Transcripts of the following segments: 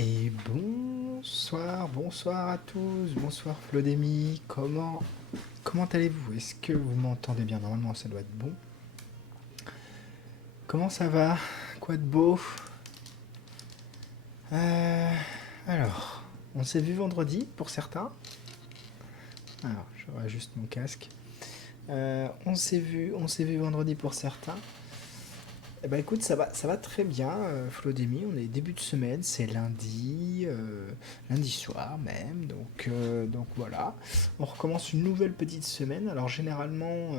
Et bonsoir à tous, bonsoir Flodémy, comment allez-vous? Est-ce que vous m'entendez bien? Normalement ça doit être bon. Comment ça va? Quoi de beau? Euh, alors, on s'est vu vendredi pour certains. Alors, je réajuste mon casque. On s'est vu vendredi pour certains. Eh ben écoute, ça va très bien, Flodémy. On est début de semaine, c'est lundi, lundi soir même. Donc voilà, on recommence une nouvelle petite semaine. Alors généralement,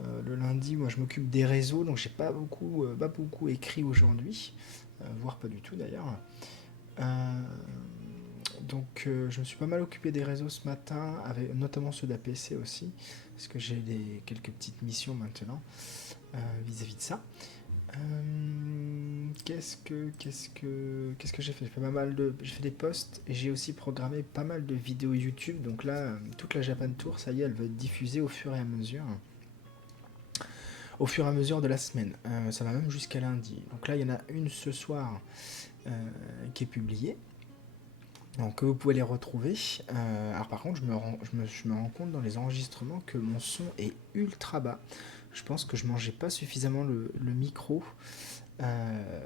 le lundi, moi je m'occupe des réseaux, donc j'ai pas beaucoup écrit aujourd'hui, voire pas du tout d'ailleurs. Euh, donc je me suis pas mal occupé des réseaux ce matin, avec notamment ceux d'APC aussi, parce que j'ai quelques petites missions maintenant vis-à-vis de ça. Qu'est-ce que j'ai fait? J'ai fait des posts et j'ai aussi programmé pas mal de vidéos YouTube. Donc là, toute la Japan Tour, ça y est, elle va être diffusée au fur et à mesure de la semaine. Ça va même jusqu'à lundi. Donc là, il y en a une ce soir euh, qui est publiée. Donc vous pouvez les retrouver. Alors par contre, je me rends compte dans les enregistrements que mon son est ultra bas. Je pense que je mangeais pas suffisamment le micro. Euh,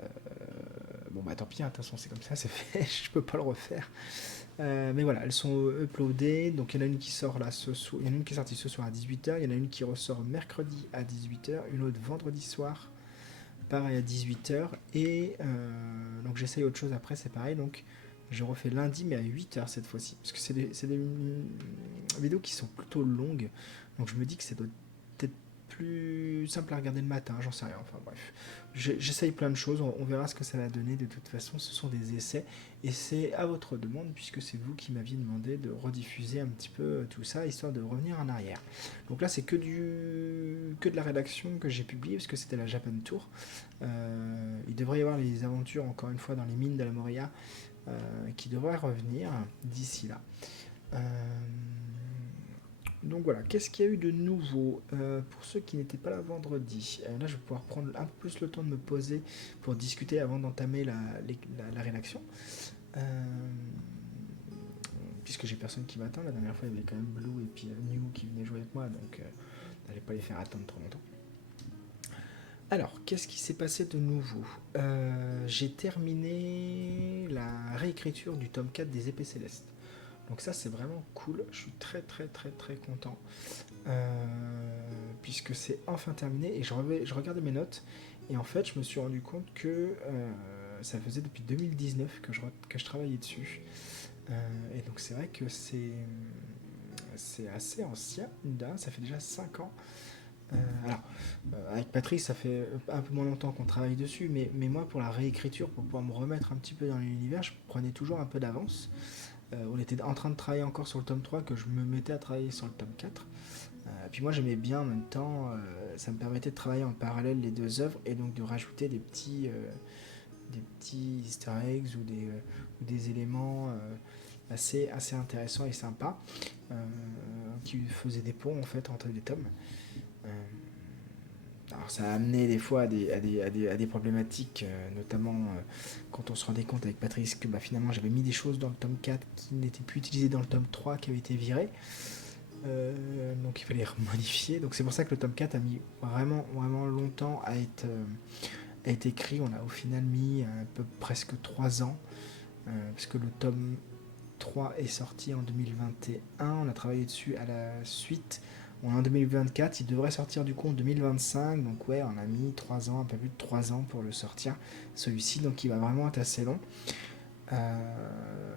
bon bah tant pis, hein, de toute façon c'est comme ça, c'est fait, je peux pas le refaire. Mais voilà, elles sont uploadées, donc il y en a une qui sort là ce soir, il y en a une qui est sortie ce soir à 18h, il y en a une qui ressort mercredi à 18h, une autre vendredi soir, pareil à 18h, et donc j'essaye autre chose après, c'est pareil, donc je refais lundi mais à 8h cette fois-ci, parce que c'est des vidéos qui sont plutôt longues, donc je me dis que ça doit peut-être plus simple à regarder le matin, j'en sais rien, enfin bref. J'essaye plein de choses, on verra ce que ça va donner. De toute façon, ce sont des essais et c'est à votre demande puisque c'est vous qui m'aviez demandé de rediffuser un petit peu tout ça histoire de revenir en arrière. Donc là, c'est que de la rédaction que j'ai publié parce que c'était la Japan Tour. Il devrait y avoir les aventures encore une fois dans les mines de la Moria qui devraient revenir d'ici là. Euh, donc voilà, qu'est-ce qu'il y a eu de nouveau? Pour ceux qui n'étaient pas là vendredi? Là je vais pouvoir prendre un peu plus le temps de me poser pour discuter avant d'entamer la rédaction. Euh, Puisque j'ai personne qui m'attend, la dernière fois il y avait quand même Blue et puis New qui venaient jouer avec moi, donc n'allez pas les faire attendre trop longtemps. Alors, qu'est-ce qui s'est passé de nouveau? J'ai terminé la réécriture du tome 4 des Épées Célestes. Donc ça c'est vraiment cool, je suis très très très très content. Puisque c'est enfin terminé et je regardais mes notes et en fait je me suis rendu compte que ça faisait depuis 2019 que je travaillais dessus. Et donc c'est vrai que c'est assez ancien, ça fait déjà 5 ans. Avec Patrice ça fait un peu moins longtemps qu'on travaille dessus, mais moi pour la réécriture, pour pouvoir me remettre un petit peu dans l'univers, je prenais toujours un peu d'avance. On était en train de travailler encore sur le tome 3 que je me mettais à travailler sur le tome 4. Puis moi j'aimais bien en même temps, ça me permettait de travailler en parallèle les deux œuvres et donc de rajouter des petits easter eggs ou des éléments assez intéressants et sympas qui faisaient des ponts en fait entre les tomes. Euh, alors ça a amené des fois à des problématiques, notamment quand on se rendait compte avec Patrice que bah, finalement j'avais mis des choses dans le tome 4 qui n'étaient plus utilisées dans le tome 3 qui avaient été virées. Donc il fallait modifier. Donc c'est pour ça que le tome 4 a mis vraiment, vraiment longtemps à être écrit. On a au final mis un peu presque 3 ans, parce que le tome 3 est sorti en 2021. On a travaillé dessus à la suite. On est en 2024, il devrait sortir du coup en 2025. Donc ouais, on a mis 3 ans, un peu plus de 3 ans pour le sortir, celui-ci. Donc il va vraiment être assez long.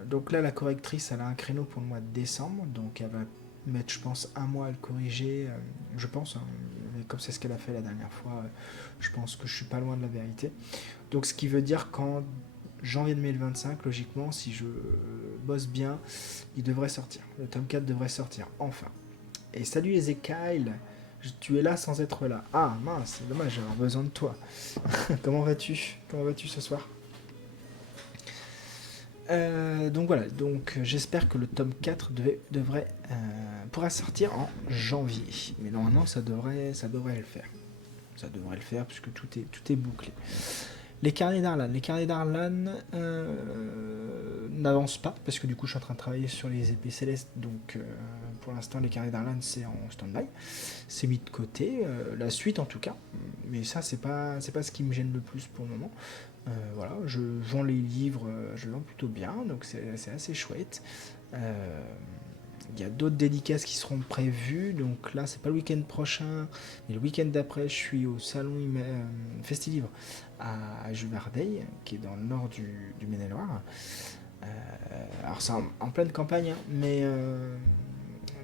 Donc là, la correctrice, elle a un créneau pour le mois de décembre. Donc elle va mettre, je pense, un mois à le corriger. Je pense, hein, mais comme c'est ce qu'elle a fait la dernière fois, je pense que je suis pas loin de la vérité. Donc ce qui veut dire qu'en janvier 2025, logiquement, si je bosse bien, il devrait sortir. Le tome 4 devrait sortir, enfin. Et salut Ezekiel, tu es là sans être là. Ah mince, c'est dommage, j'avais besoin de toi. Comment vas-tu? Comment vas-tu ce soir? Donc voilà, donc j'espère que le tome 4 pourra sortir en janvier. Mais normalement ça devrait le faire. Ça devrait le faire puisque tout est bouclé. Les carnets d'Arlan. n'avance pas, parce que du coup je suis en train de travailler sur les épées célestes, donc pour l'instant les carrés d'Arlan c'est en stand-by, c'est mis de côté, la suite en tout cas, mais ça c'est pas ce qui me gêne le plus pour le moment. Voilà, je vends les livres, je vends plutôt bien, donc c'est assez chouette. Euh, Il y a d'autres dédicaces qui seront prévues, donc là c'est pas le week-end prochain, mais le week-end d'après je suis au salon Festilivre à Juvardeil, qui est dans le nord du Maine-et-Loire. Euh, alors c'est en pleine campagne, hein,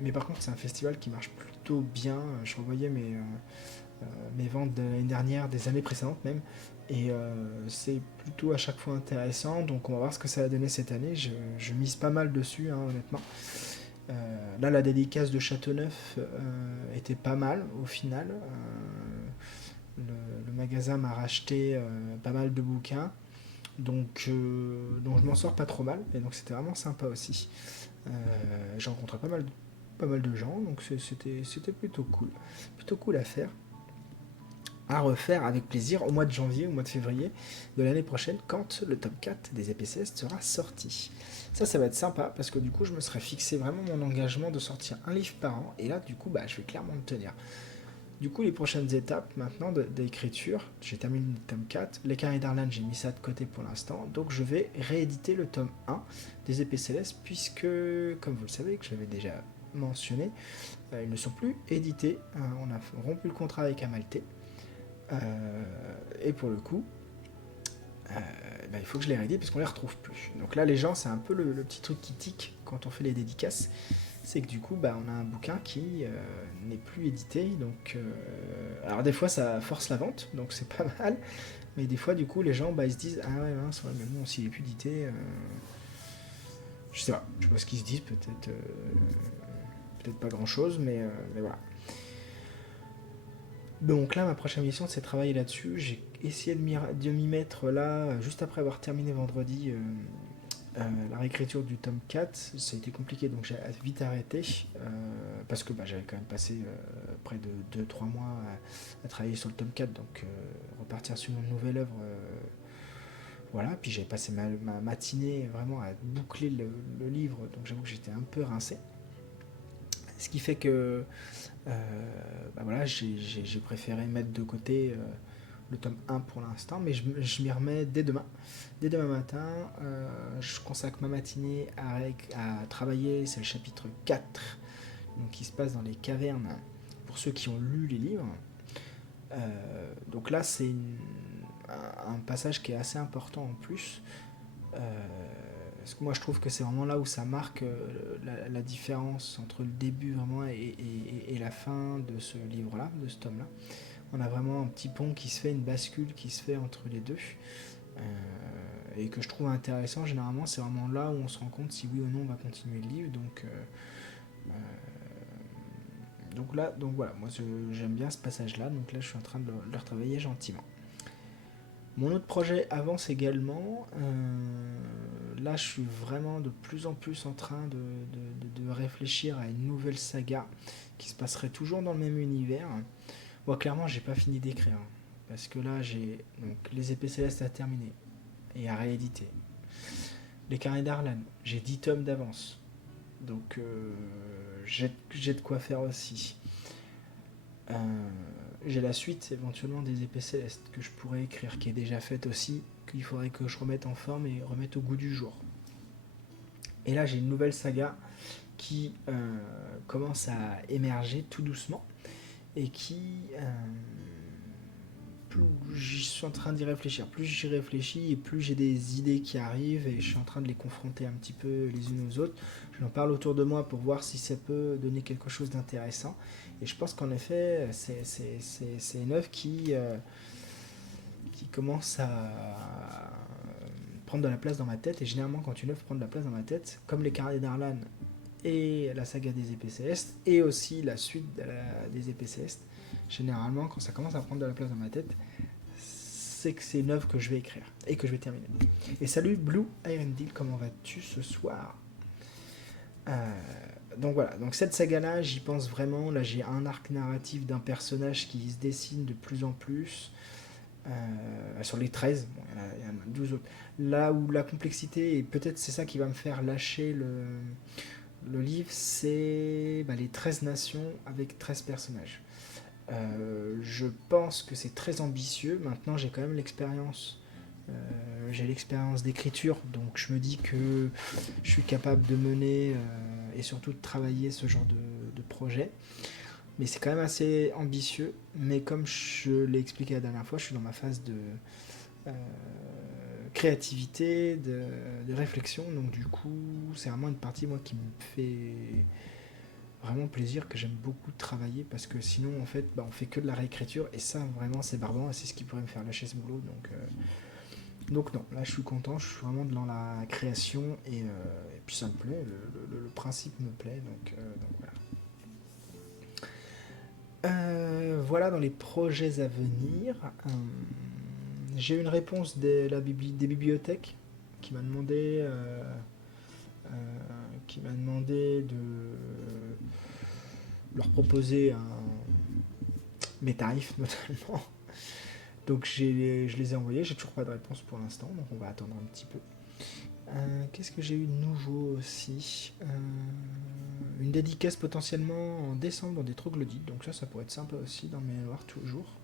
mais par contre c'est un festival qui marche plutôt bien. Je revoyais mes ventes de l'année dernière, des années précédentes même, et c'est plutôt à chaque fois intéressant, donc on va voir ce que ça va donner cette année. Je mise pas mal dessus, hein, honnêtement. Là, la dédicace de Châteauneuf était pas mal au final. Le magasin m'a racheté pas mal de bouquins, donc je m'en sors pas trop mal, et donc c'était vraiment sympa aussi. J'ai rencontré pas mal de gens, donc c'était plutôt cool à faire, à refaire avec plaisir au mois de janvier, au mois de février de l'année prochaine, quand le tome 4 des épées célestes sera sorti. Ça va être sympa, parce que du coup, je me serais fixé vraiment mon engagement de sortir un livre par an, et là, du coup, je vais clairement le tenir. Du coup, les prochaines étapes maintenant d'écriture, j'ai terminé le tome 4, les carrés d'Arlan, j'ai mis ça de côté pour l'instant, donc je vais rééditer le tome 1 des épées célestes, puisque, comme vous le savez, que j'avais déjà mentionné, ils ne sont plus édités, on a rompu le contrat avec Amalté, et pour le coup, il faut que je les réédite parce qu'on les retrouve plus. Donc là, les gens, c'est un peu le petit truc qui tique quand on fait les dédicaces, c'est que du coup, on a un bouquin qui n'est plus édité. Donc, alors des fois, ça force la vente, donc c'est pas mal. Mais des fois, du coup, les gens, ils se disent, ah ouais, mince, ouais, mais bon, s'il est plus édité, je sais pas ce qu'ils se disent, peut-être pas grand-chose, mais voilà. Donc là, ma prochaine mission, c'est travailler là-dessus. J'ai essayé de m'y mettre là, juste après avoir terminé vendredi la réécriture du tome 4. Ça a été compliqué, donc j'ai vite arrêté, parce que j'avais quand même passé près de 2-3 mois à travailler sur le tome 4, donc repartir sur une nouvelle œuvre. Voilà, puis j'avais passé ma matinée vraiment à boucler le livre, donc j'avoue que j'étais un peu rincé. Ce qui fait que voilà, j'ai préféré mettre de côté le tome 1 pour l'instant, mais je m'y remets dès demain. Dès demain matin, je consacre ma matinée à travailler, c'est le chapitre 4, donc qui se passe dans les cavernes, pour ceux qui ont lu les livres. Donc là, c'est un passage qui est assez important en plus. Parce que moi je trouve que c'est vraiment là où ça marque la différence entre le début vraiment et la fin de ce livre-là, de ce tome-là. On a vraiment un petit pont qui se fait, une bascule qui se fait entre les deux, et que je trouve intéressant. Généralement, c'est vraiment là où on se rend compte si oui ou non on va continuer le livre. Donc voilà, moi j'aime bien ce passage-là. Donc là, je suis en train de le retravailler gentiment. Mon autre projet avance également. Là, je suis vraiment de plus en plus en train de réfléchir à une nouvelle saga qui se passerait toujours dans le même univers. Moi, clairement, j'ai pas fini d'écrire, parce que là, j'ai donc les épées célestes à terminer et à rééditer. Les carrés d'Arlan, j'ai 10 tomes d'avance, donc j'ai de quoi faire aussi. Euh, j'ai la suite éventuellement des épées célestes que je pourrais écrire, qui est déjà faite aussi, qu'il faudrait que je remette en forme et remette au goût du jour. Et là, j'ai une nouvelle saga qui commence à émerger tout doucement, et qui, plus je suis en train d'y réfléchir, plus j'y réfléchis et plus j'ai des idées qui arrivent, et je suis en train de les confronter un petit peu les unes aux autres. Je en parle autour de moi pour voir si ça peut donner quelque chose d'intéressant. Et je pense qu'en effet, c'est une œuvre qui commence à prendre de la place dans ma tête. Et généralement, quand une œuvre prend de la place dans ma tête, comme les carrés d'Arlan et la saga des épées célestes, et aussi la suite des épées célestes, généralement, quand ça commence à prendre de la place dans ma tête, c'est que c'est une œuvre que je vais écrire et que je vais terminer. Et salut Blue Irondale, comment vas-tu ce soir? Donc voilà, donc cette saga-là, j'y pense vraiment. Là, j'ai un arc narratif d'un personnage qui se dessine de plus en plus. sur les 13, bon, il y en a 12 autres. Là où la complexité, et peut-être c'est ça qui va me faire lâcher le livre, c'est bah, les 13 nations avec 13 personnages. Je pense que c'est très ambitieux. Maintenant, j'ai quand même l'expérience. J'ai l'expérience d'écriture, donc je me dis que je suis capable de mener et surtout de travailler ce genre de projet. Mais c'est quand même assez ambitieux. Mais comme je l'ai expliqué la dernière fois, je suis dans ma phase de euh, créativité, de réflexion. Donc du coup, c'est vraiment une partie moi qui me fait vraiment plaisir, que j'aime beaucoup travailler parce que sinon en fait bah, on fait que de la réécriture et ça vraiment c'est barbant et c'est ce qui pourrait me faire lâcher ce boulot donc non, là je suis content, je suis vraiment dans la création et puis ça me plaît, le principe me plaît donc voilà. Voilà dans les projets à venir. J'ai eu une réponse des bibliothèques qui m'a demandé euh, de leur proposer mes tarifs notamment. Donc je les ai envoyés, j'ai toujours pas de réponse pour l'instant, donc on va attendre un petit peu. Qu'est-ce que j'ai eu de nouveau aussi Une dédicace potentiellement en décembre dans des troglodytes, donc ça pourrait être sympa aussi dans mes mémoires toujours.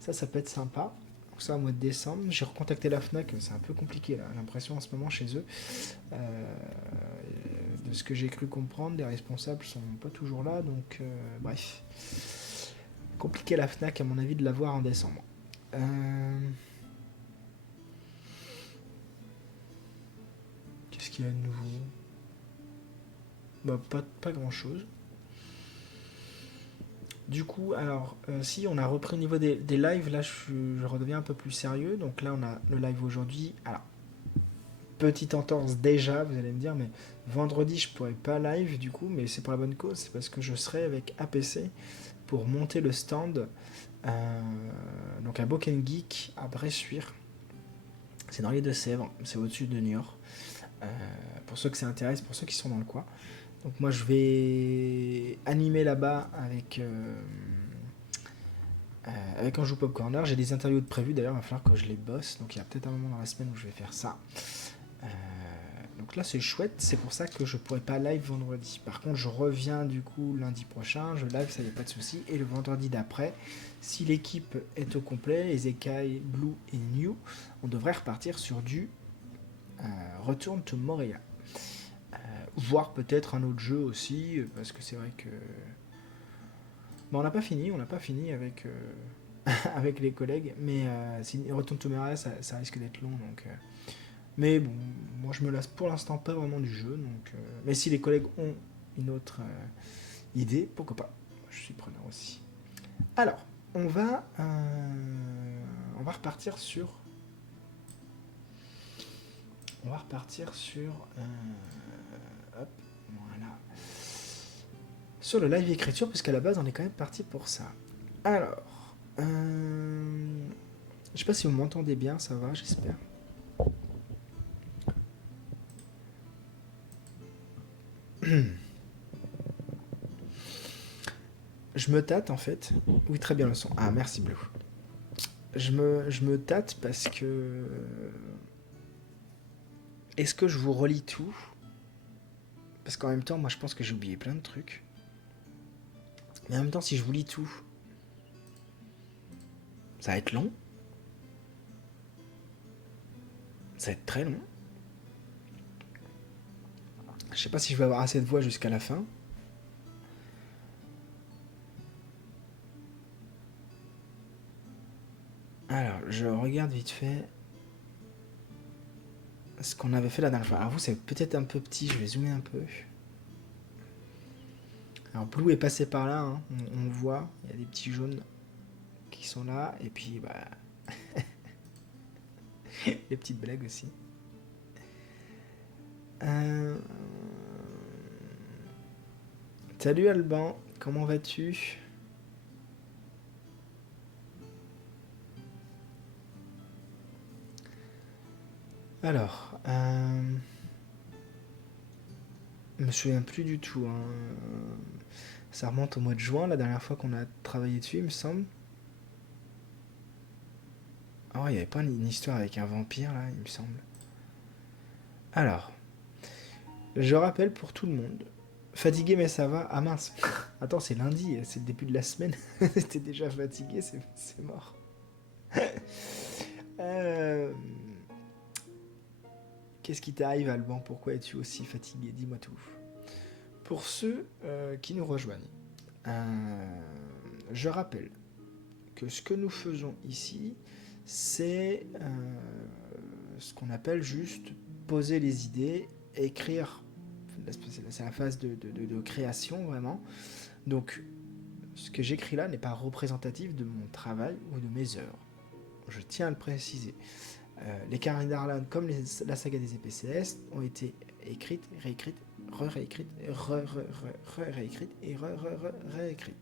Ça peut être sympa. Donc ça au mois de décembre. J'ai recontacté la FNAC, c'est un peu compliqué là, j'ai l'impression en ce moment chez eux. De ce que j'ai cru comprendre, les responsables sont pas toujours là, donc bref. Compliqué la FNAC à mon avis de l'avoir en décembre. Qu'est-ce qu'il y a de nouveau bah, pas grand chose. Du coup, alors, si on a repris au niveau des lives, là je redeviens un peu plus sérieux. Donc là, on a le live aujourd'hui. Alors, petite entorse déjà, vous allez me dire, mais vendredi je pourrais pas live du coup, mais c'est pour la bonne cause, c'est parce que je serai avec APC pour monter le stand. euh, donc à Boken Geek à Bressuire. C'est dans les Deux-Sèvres, c'est au-dessus de Niort. Euh, pour ceux que ça intéresse, pour ceux qui sont dans le coin. Donc moi je vais animer là-bas avec Anjou Pop Corner. J'ai des interviews de prévues d'ailleurs, il va falloir que je les bosse. Donc il y a peut-être un moment dans la semaine où je vais faire ça. Euh, donc là c'est chouette, c'est pour ça que je pourrais pas live vendredi. Par contre je reviens du coup lundi prochain, je live, ça y a pas de souci. Et le vendredi d'après, si l'équipe est au complet, les Ekai, Blue et New, on devrait repartir sur du Return to Moria. Voire peut-être un autre jeu aussi, parce que c'est vrai que... Bon, on n'a pas fini avec, avec les collègues, mais si Return to Moria, ça risque d'être long, donc... Mais bon, moi je me lasse pour l'instant pas vraiment du jeu, donc... mais si les collègues ont une autre idée, pourquoi pas. Je suis preneur aussi. Alors, on va repartir sur... On va repartir sur... hop, voilà. Sur le live écriture, puisqu'à la base on est quand même parti pour ça. Alors, je sais pas si vous m'entendez bien, ça va, j'espère. Je me tâte en fait. Oui, très bien le son. Ah, merci Blue. Je me tâte parce que... Est-ce que je vous relis tout? Parce qu'en même temps, moi je pense que j'ai oublié plein de trucs. Mais en même temps, si je vous lis tout, ça va être long. Ça va être très long. Je sais pas si je vais avoir assez de voix jusqu'à la fin. Alors, je regarde vite fait ce qu'on avait fait la dernière fois. Alors vous, c'est peut-être un peu petit, je vais zoomer un peu. Alors Blue est passé par là, hein. On voit, il y a des petits jaunes qui sont là, et puis bah, les petites blagues aussi. Euh... Salut Alban, comment vas-tu? Alors, je me souviens plus du tout, hein. Ça remonte au mois de juin, la dernière fois qu'on a travaillé dessus, il me semble. Oh, il n'y avait pas une histoire avec un vampire, là, il me semble. Alors, je rappelle pour tout le monde. Fatigué, mais ça va. Ah mince. Attends, c'est lundi, c'est le début de la semaine. T'es déjà fatigué, c'est mort. Euh, Qu'est-ce qui t'arrive, Alban? Pourquoi es-tu aussi fatigué? Dis-moi tout. Pour ceux qui nous rejoignent, je rappelle que ce que nous faisons ici, c'est ce qu'on appelle juste poser les idées, écrire. C'est la phase de création vraiment. Donc, ce que j'écris là n'est pas représentatif de mon travail ou de mes œuvres. Je tiens à le préciser. Les Carnets d'Arlan, comme la saga des épées célestes, ont été écrites, réécrites, réécrites, réécrites et réécrites.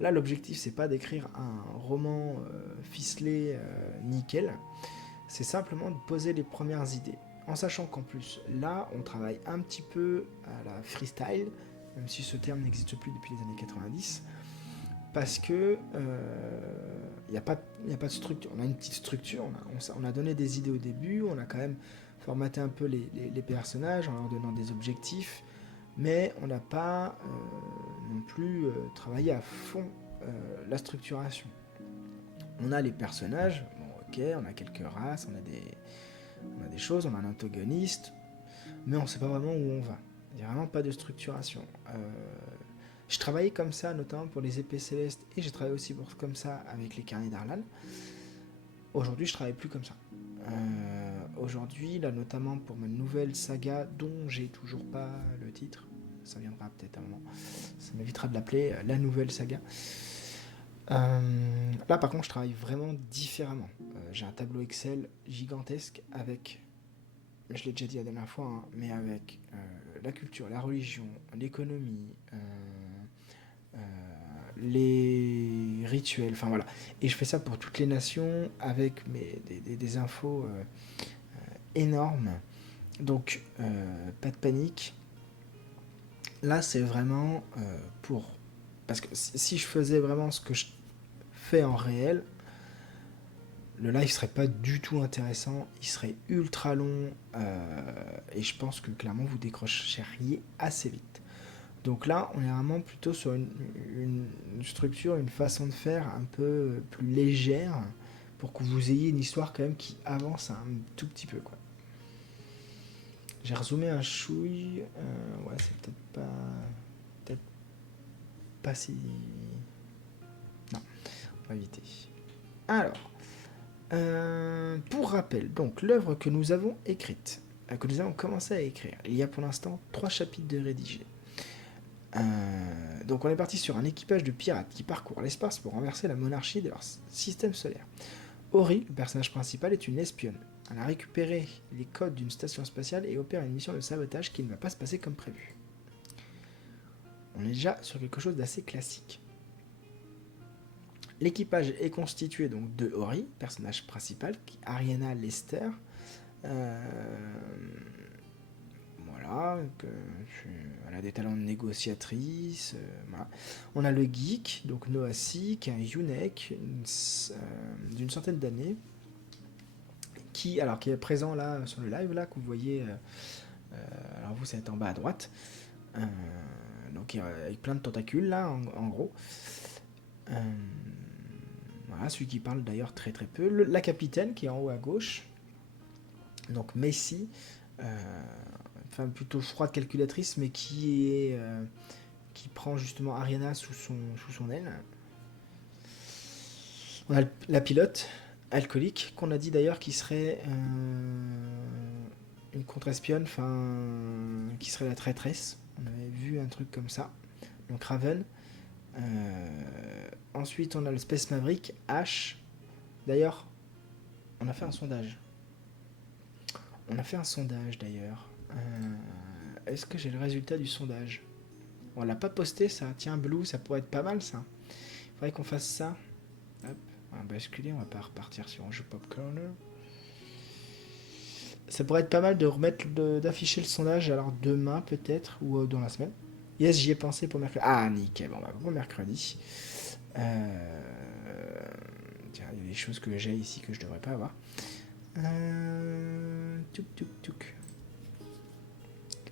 Là, l'objectif, c'est pas d'écrire un roman ficelé, nickel. C'est simplement de poser les premières idées. En sachant qu'en plus, là, on travaille un petit peu à la freestyle, même si ce terme n'existe plus depuis les années 90, parce que il n'y a pas de structure. On a une petite structure, on a donné des idées au début, on a quand même formaté un peu les personnages en leur donnant des objectifs, mais on n'a pas non plus travaillé à fond la structuration. On a les personnages, bon, ok, on a quelques races, on a des choses, on a un antagoniste, mais on ne sait pas vraiment où on va. Il n'y a vraiment pas de structuration. Je travaillais comme ça, notamment pour les épées célestes, et j'ai travaillé aussi comme ça avec les carnets d'Arlan. Aujourd'hui, je travaille plus comme ça. Aujourd'hui, là, notamment pour ma nouvelle saga, dont j'ai toujours pas le titre, ça viendra peut-être un moment, ça m'évitera de l'appeler la nouvelle saga. Là, par contre, je travaille vraiment différemment. J'ai un tableau Excel gigantesque avec, je l'ai déjà dit la dernière fois, hein, mais avec la culture, la religion, l'économie, les rituels, enfin voilà. Et je fais ça pour toutes les nations avec des infos énormes. Donc, pas de panique. Là, c'est vraiment pour... Parce que si je faisais vraiment ce que je fais en réel, le live serait pas du tout intéressant, il serait ultra long, et je pense que clairement vous décrocheriez assez vite. Donc là, on est vraiment plutôt sur une structure, une façon de faire un peu plus légère pour que vous ayez une histoire quand même qui avance un tout petit peu, quoi. J'ai rezoomé un chouille. Ouais, c'est peut-être pas si. Non, on va éviter. Alors, pour rappel, donc l'œuvre que nous avons écrite, que nous avons commencé à écrire, il y a pour l'instant 3 chapitres de rédigés. Donc on est parti sur un équipage de pirates qui parcourt l'espace pour renverser la monarchie de leur système solaire. Ori, le personnage principal, est une espionne. Elle a récupéré les codes d'une station spatiale et opère une mission de sabotage qui ne va pas se passer comme prévu. On est déjà sur quelque chose d'assez classique. L'équipage est constitué donc de Ori, personnage principal, Ariana Lester. Voilà, elle a des talents de négociatrice. Voilà. On a le geek, donc Noasi, qui est un Yunek d'une centaine d'années, qui est présent là sur le live là que vous voyez. Alors vous, c'est en bas à droite. Donc avec plein de tentacules là, en gros. Voilà, celui qui parle d'ailleurs très très peu. La capitaine qui est en haut à gauche. Donc Messi. Enfin plutôt froide calculatrice, mais qui prend justement Ariana sous son aile. On a la pilote alcoolique qu'on a dit d'ailleurs qui serait une contre-espionne, enfin qui serait la traîtresse. On avait vu un truc comme ça. Donc Raven. Ensuite on a le Space Maverick H. D'ailleurs, on a fait un sondage. D'ailleurs. Est-ce que j'ai le résultat du sondage? On l'a pas posté ça. Tiens, Blue, ça pourrait être pas mal ça. Il faudrait qu'on fasse ça. Hop, on va basculer, on va pas repartir sur un jeu popcorn. Ça pourrait être pas mal de d'afficher le sondage alors demain peut-être ou dans la semaine. Yes, j'y ai pensé pour mercredi. Ah nickel, bon bah pour mercredi. Tiens, il y a des choses que j'ai ici que je devrais pas avoir. Touk, touk, touk.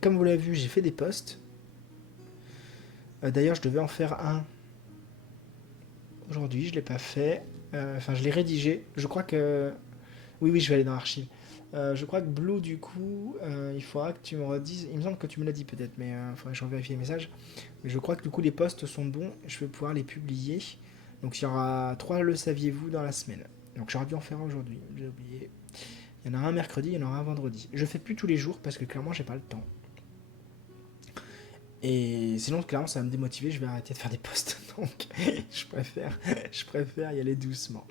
Comme vous l'avez vu, j'ai fait des posts. D'ailleurs, je devais en faire un aujourd'hui, je l'ai pas fait. Enfin, je l'ai rédigé. Je crois que... Oui, oui, je vais aller dans l'archive. Je crois que Blue, du coup, il faudra que tu me redises. Il me semble que tu me l'as dit peut-être, mais il faudrait que je vérifie les messages. Mais je crois que du coup, les posts sont bons. Je vais pouvoir les publier. Donc, il y aura 3 le saviez-vous dans la semaine. Donc, j'aurais dû en faire un aujourd'hui. J'ai oublié. Il y en a un mercredi, il y en aura un vendredi. Je fais plus tous les jours parce que clairement, j'ai pas le temps. Et sinon, clairement, ça va me démotiver. Je vais arrêter de faire des posts. Donc, je préfère y aller doucement.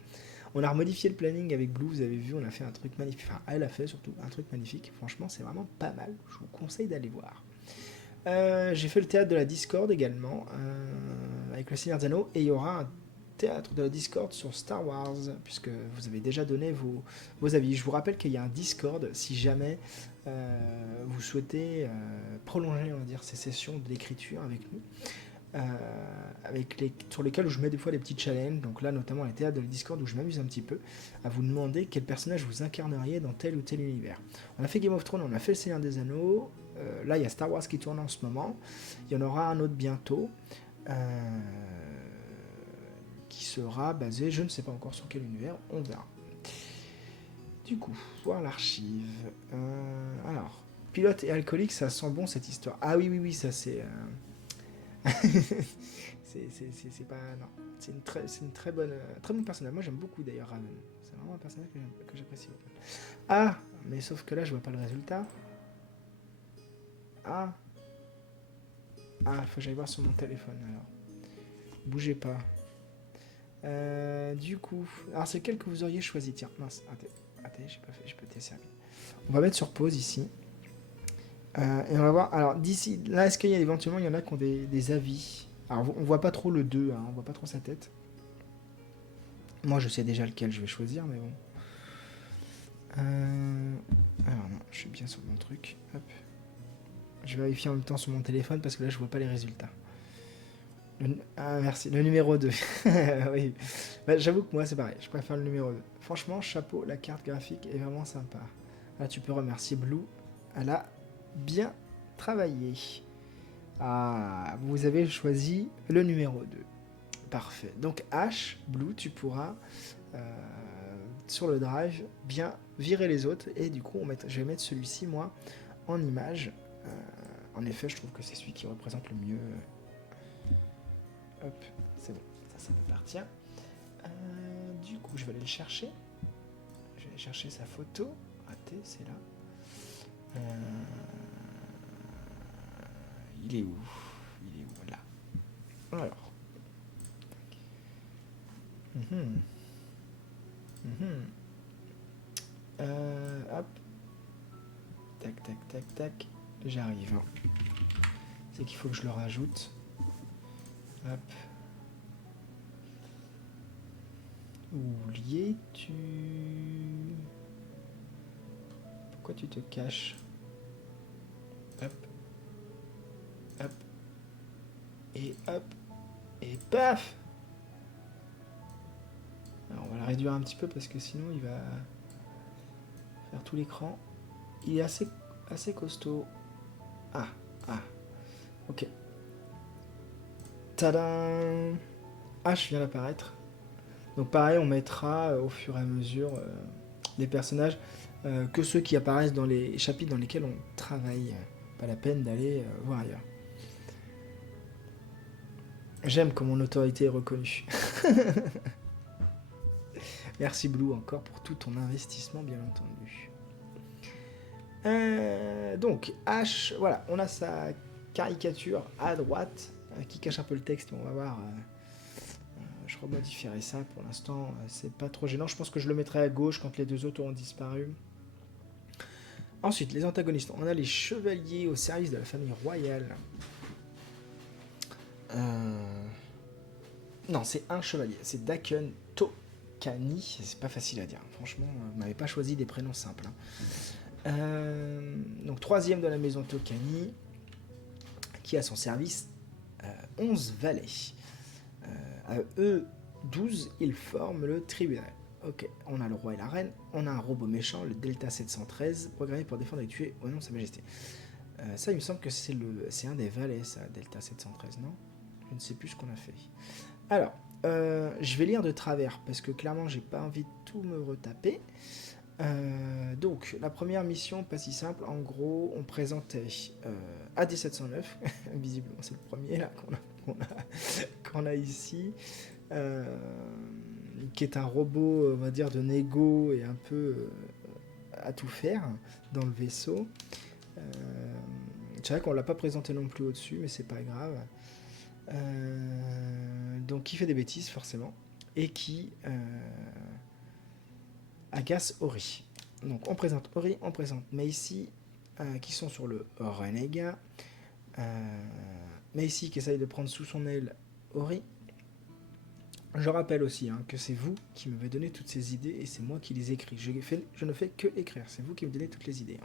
On a remodifié le planning avec Blue, vous avez vu, on a fait un truc magnifique. Enfin, elle a fait surtout un truc magnifique. Franchement, c'est vraiment pas mal. Je vous conseille d'aller voir. J'ai fait le théâtre de la Discord également, avec le Seigneur des Anneaux. Et il y aura un théâtre de la Discord sur Star Wars, puisque vous avez déjà donné vos avis. Je vous rappelle qu'il y a un Discord si jamais vous souhaitez prolonger, on va dire, ces sessions d'écriture avec nous. Sur lesquels je mets des fois des petits challenges, donc là notamment les théâtres de la Discord où je m'amuse un petit peu à vous demander quel personnage vous incarneriez dans tel ou tel univers. On a fait Game of Thrones, on a fait le Seigneur des Anneaux, là il y a Star Wars qui tourne en ce moment, il y en aura un autre bientôt qui sera basé, je ne sais pas encore sur quel univers, on verra. Du coup, voir l'archive. Alors, pilote et alcoolique, ça sent bon cette histoire. Ah oui, oui, oui, ça c'est... c'est pas... Non. C'est une très bonne... Très bon personnage. Moi j'aime beaucoup d'ailleurs Raven. C'est vraiment un personnage que j'apprécie beaucoup. Ah, mais sauf que là je vois pas le résultat. Ah. Ah, faut que j'aille voir sur mon téléphone alors. Bougez pas. Du coup... Alors c'est lequel que vous auriez choisi? Tiens, mince. Attends, j'ai pas fait, je peux te servir. On va mettre sur pause ici. Et on va voir. Alors d'ici, là, est-ce qu'il y a éventuellement, il y en a qui ont des avis? Alors on voit pas trop le 2, hein, on voit pas trop sa tête. Moi je sais déjà lequel je vais choisir, mais bon. Alors non, je suis bien sur mon truc. Hop. Je vais vérifier en même temps sur mon téléphone parce que là je vois pas les résultats. Ah merci, le numéro 2. Oui. Bah, j'avoue que moi c'est pareil, je préfère le numéro 2. Franchement, chapeau, la carte graphique est vraiment sympa. Là tu peux remercier Blue. Elle a bien travaillé. Ah, vous avez choisi le numéro 2. Parfait. Donc H, Blue, tu pourras sur le drive bien virer les autres et du coup je vais mettre celui-ci moi en image. En effet, je trouve que c'est celui qui représente le mieux. Hop, c'est bon, ça peut partir. Du coup, je vais aller le chercher. Je vais aller chercher sa photo. Raté, c'est là. Il est où? Il est où? Là. Alors. Hop. Tac, tac, tac, tac. J'arrive. Hein. C'est qu'il faut que je le rajoute. Hop. Où y es-tu? Pourquoi tu te caches? Hop. Hop. Et hop. Et paf! Alors on va la réduire un petit peu parce que sinon il va faire tout l'écran. Il est assez costaud. Ah. Ok. Tadam! H vient d'apparaître. Donc pareil, on mettra au fur et à mesure les personnages que ceux qui apparaissent dans les chapitres dans lesquels on travaille. Pas la peine d'aller voir ailleurs. J'aime quand mon autorité est reconnue. Merci Blue encore pour tout ton investissement, bien entendu. Donc, H, voilà, on a sa caricature à droite qui cache un peu le texte, mais on va voir. Je remodifierai ça pour l'instant, c'est pas trop gênant. Je pense que je le mettrai à gauche quand les deux autres auront disparu. Ensuite, les antagonistes. On a les chevaliers au service de la famille royale. Non, c'est un chevalier. C'est Daken Tokani. C'est pas facile à dire. Franchement, vous m'avez pas choisi des prénoms simples. Donc, troisième de la maison Tokani, qui a à son service 11 valets. Eux 12, ils forment le tribunal. Ok, on a le roi et la reine, on a un robot méchant, le Delta 713, programmé pour défendre et tuer au nom de sa majesté. Ça, il me semble que c'est un des valets, ça, Delta 713, non? Je ne sais plus ce qu'on a fait. Alors, je vais lire de travers, parce que clairement, j'ai pas envie de tout me retaper. Donc, la première mission, pas si simple. En gros, on présentait AD709, visiblement c'est le premier là qu'on a ici, qui est un robot, on va dire, de négo et un peu à tout faire dans le vaisseau. C'est vrai qu'on l'a pas présenté non plus au-dessus, mais c'est pas grave. Donc, qui fait des bêtises, forcément, et qui agace Ori. Donc on présente Ori, on présente Macy, qui sont sur le Renégat. Macy qui essaye de prendre sous son aile Ori. Je rappelle aussi que c'est vous qui m'avez donné toutes ces idées et c'est moi qui les écris. Je ne fais que écrire, c'est vous qui me donnez toutes les idées.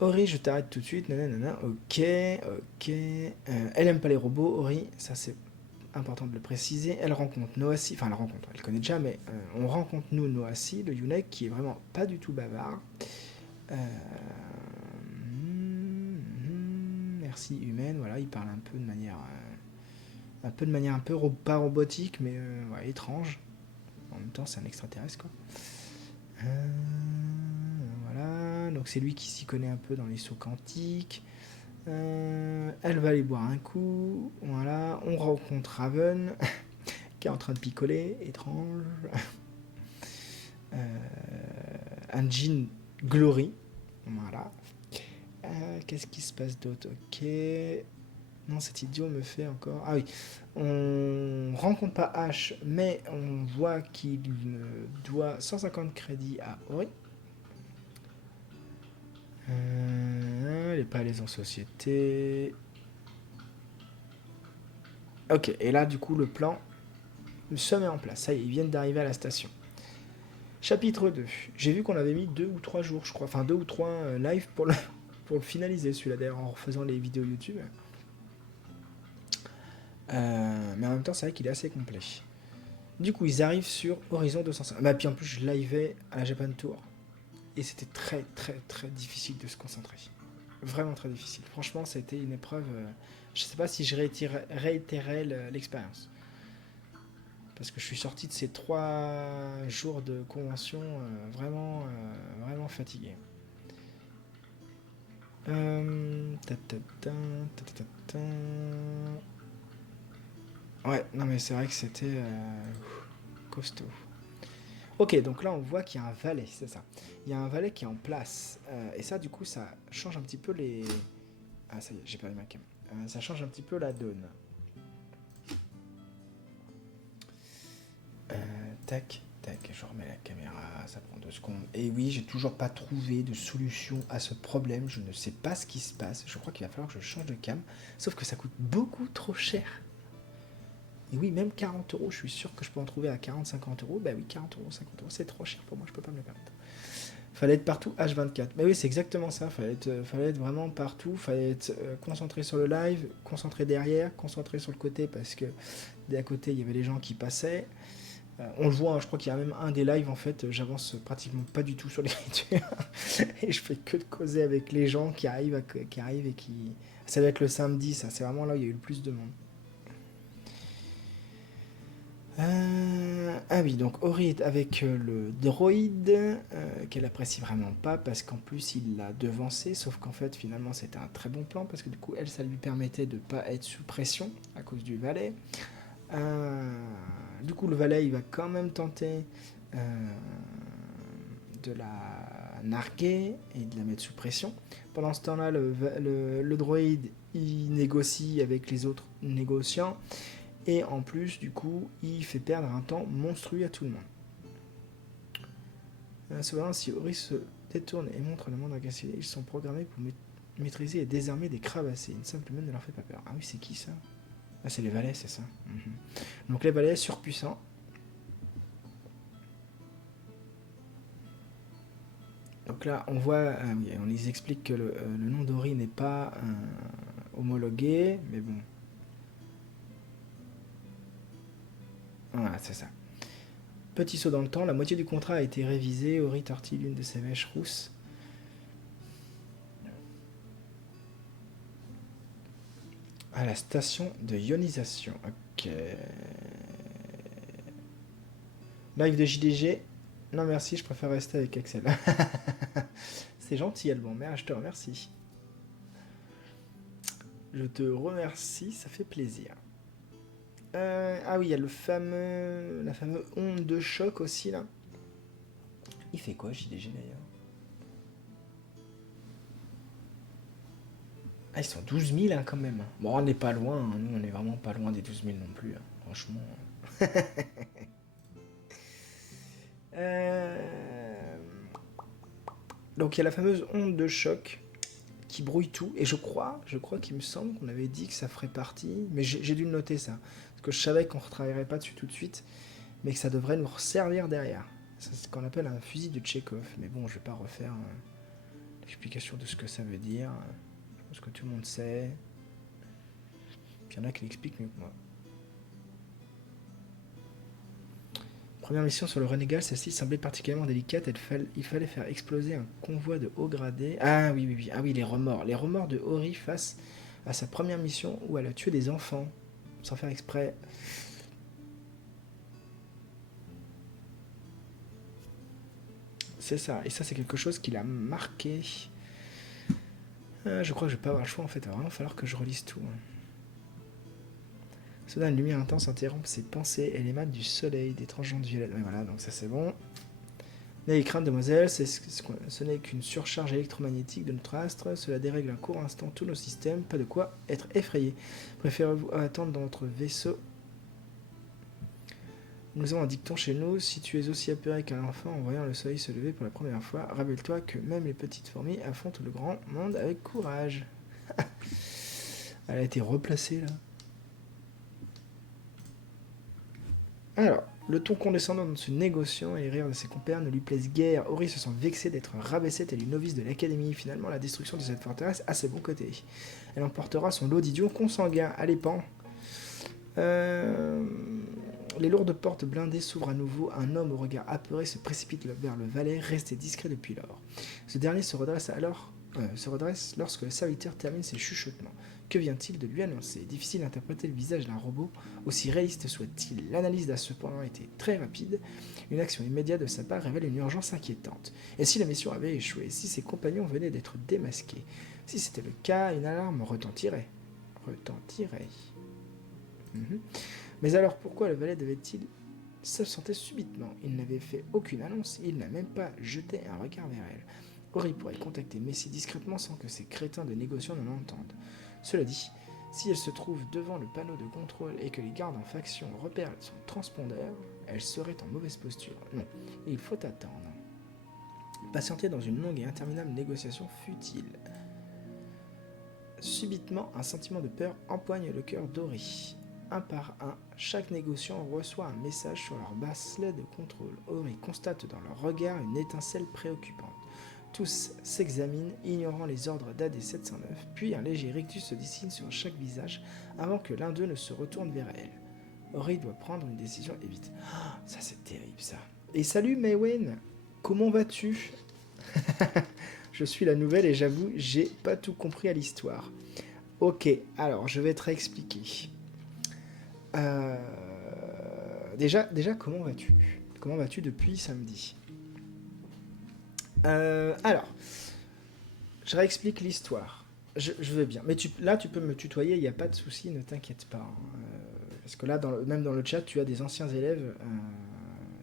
Ori, je t'arrête tout de suite. Nanana, ok. Elle aime pas les robots, Ori, ça c'est important de le préciser. Elle rencontre Noasi, enfin elle connaît déjà, mais on rencontre Noasi, le Yunek, qui est vraiment pas du tout bavard. Merci humaine, voilà, il parle un peu de manière un peu pas robotique, mais ouais, étrange. En même temps, c'est un extraterrestre, quoi. Voilà, donc c'est lui qui s'y connaît un peu dans les sauts quantiques. Elle va aller boire un coup. Voilà, on rencontre Raven qui est en train de picoler, étrange. Un jean Glory. Voilà. Qu'est-ce qui se passe d'autre? Ok. Non, cet idiot me fait encore. Ah oui. On rencontre pas H, mais on voit qu'il doit 150 crédits à Ori. Les palais en société. Ok, et là, du coup, le plan se met en place. Ça y est, ils viennent d'arriver à la station. Chapitre 2. J'ai vu qu'on avait mis 2 ou 3 jours, je crois. Enfin, 2 ou 3 live pour le finaliser, celui-là, d'ailleurs, en refaisant les vidéos YouTube. Mais en même temps, c'est vrai qu'il est assez complet. Du coup, ils arrivent sur Horizon 205. Bah, puis en plus, je liveais à la Japan Tour. Et c'était très, très, très difficile de se concentrer. Vraiment très difficile. Franchement, ça a été une épreuve. Je sais pas si je réitérais l'expérience. Parce que je suis sorti de ces 3 jours de convention vraiment fatigué. Ouais, non mais c'est vrai que c'était costaud. Ok, donc là on voit qu'il y a un valet, c'est ça. Il y a un valet qui est en place. Et ça, du coup, ça change un petit peu les... Ah, ça y est, j'ai perdu ma cam. Ça change un petit peu la donne. Tac, tac, je remets la caméra, ça prend 2 secondes. Et oui, j'ai toujours pas trouvé de solution à ce problème. Je ne sais pas ce qui se passe. Je crois qu'il va falloir que je change de cam. Sauf que ça coûte beaucoup trop cher. Et oui, même 40 euros, je suis sûr que je peux en trouver à 40-50 euros. Bah oui, 40 euros, 50 euros, c'est trop cher pour moi, je peux pas me le permettre. Fallait être partout H24. Mais oui, c'est exactement ça. Fallait être vraiment partout. Fallait être concentré sur le live, concentré derrière, concentré sur le côté parce que d'à côté, il y avait les gens qui passaient. On le voit, je crois qu'il y a même un des lives, en fait, j'avance pratiquement pas du tout sur l'écriture. Et je fais que de causer avec les gens qui arrivent et qui... Ça doit être le samedi, ça. C'est vraiment là où il y a eu le plus de monde. Ah oui, donc Ori est avec le droïde, qu'elle apprécie vraiment pas, parce qu'en plus il l'a devancé, sauf qu'en fait finalement c'était un très bon plan, parce que du coup elle, ça lui permettait de pas être sous pression à cause du valet. Du coup le valet il va quand même tenter de la narguer et de la mettre sous pression. Pendant ce temps-là, le droïde il négocie avec les autres négociants. Et en plus, du coup, il fait perdre un temps monstrueux à tout le monde. Cependant, si Ori se détourne et montre le monde agacé, ils sont programmés pour maîtriser et désarmer des crabacés. Une simple humaine ne leur fait pas peur. Ah oui, c'est qui ça? Ah, c'est les valets, c'est ça. Donc les valets surpuissants. Donc là, on voit, oui, on les explique que le nom d'Ori n'est pas homologué, mais bon. Voilà, c'est ça. Petit saut dans le temps, la moitié du contrat a été révisé. Ori tortille l'une de ses mèches rousses. À la station de ionisation. Ok. Live de JDG. Non merci, je préfère rester avec Axel. C'est gentil, Alban, mais je te remercie. Je te remercie, ça fait plaisir. Ah oui, il y a la fameuse onde de choc aussi là. Il fait quoi JDG d'ailleurs? Ah, ils sont 12 000 hein, quand même. Bon, on n'est pas loin, hein. Nous on est vraiment pas loin des 12 000 non plus, hein. Franchement. Donc il y a la fameuse onde de choc qui brouille tout. Et je crois qu'il me semble qu'on avait dit que ça ferait partie. Mais j'ai dû le noter ça. Parce que je savais qu'on ne retravaillerait pas dessus tout de suite. Mais que ça devrait nous servir derrière. C'est ce qu'on appelle un fusil de Tchekhov. Mais bon, je vais pas refaire l'explication de ce que ça veut dire. Je pense que tout le monde sait. Puis il y en a qui l'expliquent mieux que moi. Première mission sur le Renégal, celle-ci semblait particulièrement délicate. Il fallait faire exploser un convoi de haut gradé. Ah oui. Ah oui, les remords. Les remords de Ori face à sa première mission où elle a tué des enfants. Sans faire exprès. C'est ça. Et ça, c'est quelque chose qui l'a marqué. Je crois que je vais pas avoir le choix en fait. Il va vraiment falloir que je relise tout. Soudain, une lumière intense interrompt ses pensées. Elle émane du soleil, des tangentes violettes. Ouais, voilà, donc ça c'est bon. N'ayez crainte, demoiselle, ce n'est qu'une surcharge électromagnétique de notre astre. Cela dérègle un court instant tous nos systèmes. Pas de quoi être effrayé. Préférez-vous attendre dans votre vaisseau? Nous avons un dicton chez nous. Si tu es aussi apeuré qu'un enfant en voyant le soleil se lever pour la première fois, rappelle-toi que même les petites fourmis affrontent le grand monde avec courage. Elle a été replacée là. Alors, le ton condescendant de ce négociant et les rires de ses compères ne lui plaisent guère. Ori se sent vexé d'être rabaissée tel une novice de l'académie. Finalement, la destruction de cette forteresse a ses bons côtés. Elle emportera son lot d'idiots consanguins. Allez, pan. Les lourdes portes blindées s'ouvrent à nouveau. Un homme au regard apeuré se précipite vers le valet, resté discret depuis lors. Ce dernier se redresse lorsque le serviteur termine ses chuchotements. Que vient-il de lui annoncer? Difficile d'interpréter le visage d'un robot, aussi réaliste soit-il. L'analyse a cependant été très rapide. Une action immédiate de sa part révèle une urgence inquiétante. Et si la mission avait échoué? Si ses compagnons venaient d'être démasqués? Si c'était le cas, une alarme retentirait. Mais alors pourquoi le valet devait-il s'absenter subitement? Il n'avait fait aucune annonce, il n'a même pas jeté un regard vers elle. Ori pourrait contacter Messi discrètement sans que ces crétins de négociants ne l'entendent. Cela dit, si elle se trouve devant le panneau de contrôle et que les gardes en faction repèrent son transpondeur, elle serait en mauvaise posture. Non, il faut attendre. Patienter dans une longue et interminable négociation futile. Subitement, un sentiment de peur empoigne le cœur d'Ori. Un par un, chaque négociant reçoit un message sur leur bracelet de contrôle. Ori constate dans leur regard une étincelle préoccupante. Tous s'examinent, ignorant les ordres d'AD-709, puis un léger rictus se dessine sur chaque visage avant que l'un d'eux ne se retourne vers elle. Ori doit prendre une décision et vite. Oh, ça c'est terrible ça. Et salut Maywin, comment vas-tu? Je suis la nouvelle et j'avoue, j'ai pas tout compris à l'histoire. Ok, alors je vais te réexpliquer. Déjà, comment vas-tu? Comment vas-tu depuis samedi? Alors, je réexplique l'histoire. Je veux bien. Mais là, tu peux me tutoyer, il n'y a pas de souci, ne t'inquiète pas. Parce que là, même dans le chat, tu as des anciens élèves,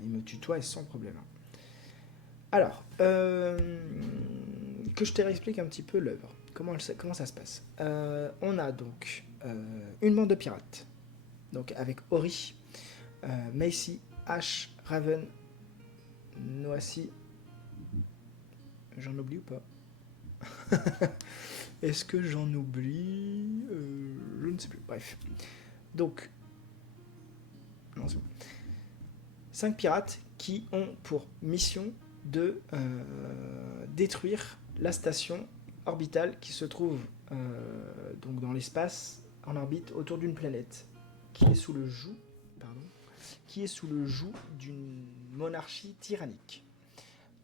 ils me tutoient et sans problème. Alors, que je te réexplique un petit peu l'œuvre. Comment ça se passe? On a donc une bande de pirates. Donc avec Ori, Macy, Ash, Raven, Noisy. J'en oublie ou pas? Est-ce que j'en oublie? Je ne sais plus. Bref. Donc, non, c'est bon. 5 pirates qui ont pour mission de détruire la station orbitale qui se trouve donc dans l'espace, en orbite, autour d'une planète qui est sous le joug. Pardon. qui est sous le joug d'une monarchie tyrannique.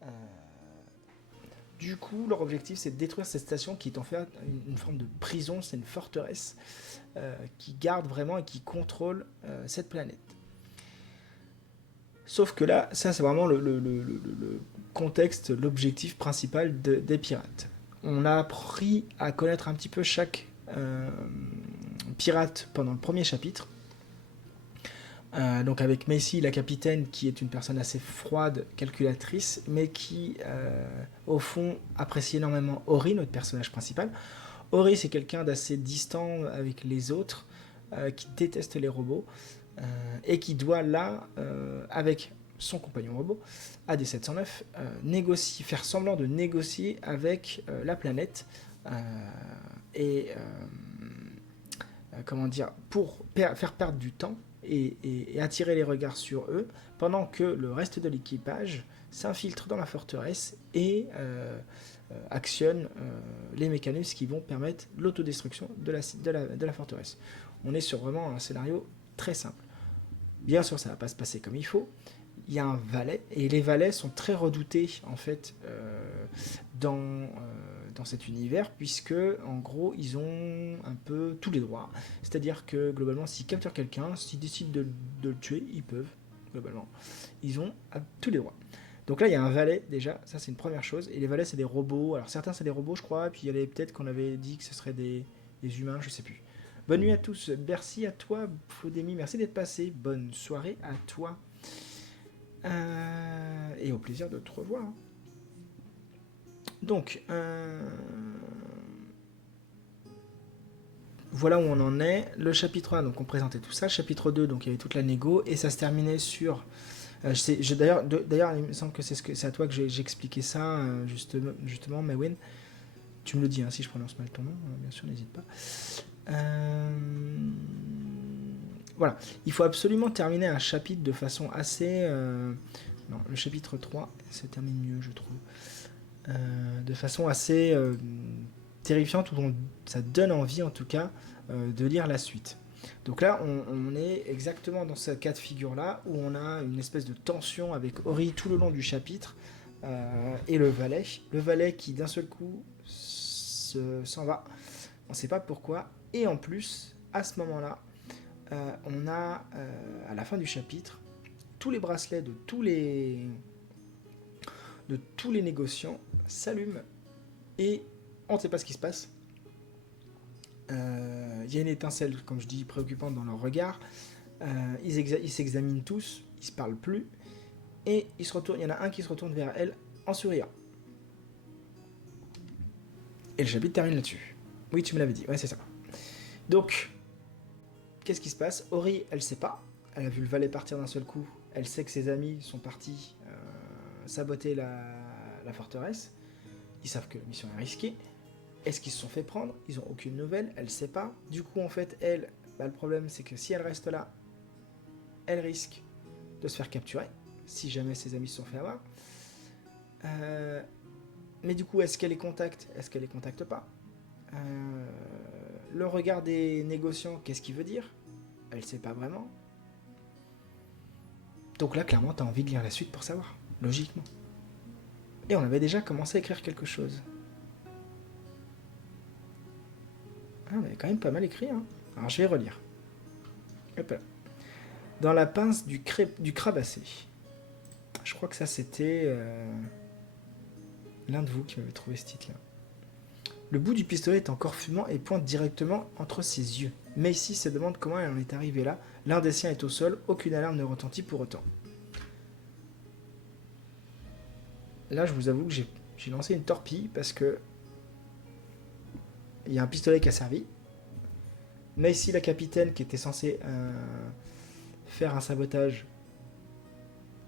Euh, Du coup, leur objectif, c'est de détruire cette station qui est en fait une forme de prison, c'est une forteresse qui garde vraiment et qui contrôle cette planète. Sauf que là, ça c'est vraiment le contexte, l'objectif principal des pirates. On a appris à connaître un petit peu chaque pirate pendant le premier chapitre. Donc avec Macy, la capitaine, qui est une personne assez froide, calculatrice, mais qui, au fond, apprécie énormément Ori, notre personnage principal. Ori, c'est quelqu'un d'assez distant avec les autres, qui déteste les robots, et qui doit là, avec son compagnon robot, AD709, faire semblant de négocier avec la planète, et comment dire, pour faire perdre du temps et attirer les regards sur eux, pendant que le reste de l'équipage s'infiltre dans la forteresse et actionne les mécanismes qui vont permettre l'autodestruction de la forteresse. On est sur vraiment un scénario très simple. Bien sûr, ça ne va pas se passer comme il faut. Il y a un valet, et les valets sont très redoutés en fait dans cet univers, puisque en gros ils ont un peu tous les droits. C'est-à-dire que globalement, s'ils capturent quelqu'un, s'ils décident de le tuer, ils peuvent, globalement. Ils ont tous les droits. Donc là, il y a un valet déjà, ça c'est une première chose. Et les valets, c'est des robots. Alors certains, c'est des robots, je crois, puis il y avait peut-être qu'on avait dit que ce serait des humains, je sais plus. Bonne nuit à tous, merci à toi, Flodémy, merci d'être passé. Bonne soirée à toi. Et au plaisir de te revoir. Donc, voilà où on en est. Le chapitre 1, donc on présentait tout ça. Le chapitre 2, donc il y avait toute la négo. Et ça se terminait sur... d'ailleurs, il me semble que c'est à toi que j'ai expliqué ça, justement, Maewyn. Tu me le dis, hein, si je prononce mal ton nom, bien sûr, n'hésite pas. Voilà, il faut absolument terminer un chapitre de façon assez... Non, le chapitre 3 se termine mieux, je trouve. De façon assez terrifiante, où ça donne envie, en tout cas, de lire la suite. Donc là, on est exactement dans ce cas de figure-là, où on a une espèce de tension avec Ori tout le long du chapitre, et le valet. Le valet qui, d'un seul coup, s'en va. On ne sait pas pourquoi. Et en plus, à ce moment-là, on a, à la fin du chapitre, tous les bracelets de tous les négociants s'allument et on ne sait pas ce qui se passe. Il y a une étincelle, comme je dis, préoccupante dans leur regard. Ils s'examinent tous, ils se parlent plus et il y en a un qui se retourne vers elle en souriant. Et le chapitre termine là-dessus. Oui, tu me l'avais dit, ouais, c'est ça. Donc, qu'est-ce qui se passe? Ori, elle sait pas. Elle a vu le valet partir d'un seul coup. Elle sait que ses amis sont partis saboter la forteresse. Ils savent que la mission est risquée. Est-ce qu'ils se sont fait prendre? Ils n'ont aucune nouvelle. Elle sait pas. Du coup, en fait, elle, le problème, c'est que si elle reste là, elle risque de se faire capturer. Si jamais ses amis se sont fait avoir. Mais du coup, est-ce qu'elle les contacte? Est-ce qu'elle les contacte pas? Le regard des négociants, qu'est-ce qu'il veut dire? Elle sait pas vraiment. Donc là, clairement, t'as envie de lire la suite pour savoir, logiquement. Et on avait déjà commencé à écrire quelque chose. Ah, on avait quand même pas mal écrit, hein. Alors je vais relire. Hop là. Dans la pince du crabassé. Je crois que ça c'était l'un de vous qui m'avait trouvé ce titre-là. Le bout du pistolet est encore fumant et pointe directement entre ses yeux. Macy se demande comment elle en est arrivée là. L'un des siens est au sol, aucune alarme ne retentit pour autant. Là, je vous avoue que j'ai lancé une torpille parce que il y a un pistolet qui a servi. Macy, la capitaine, qui était censée faire un sabotage,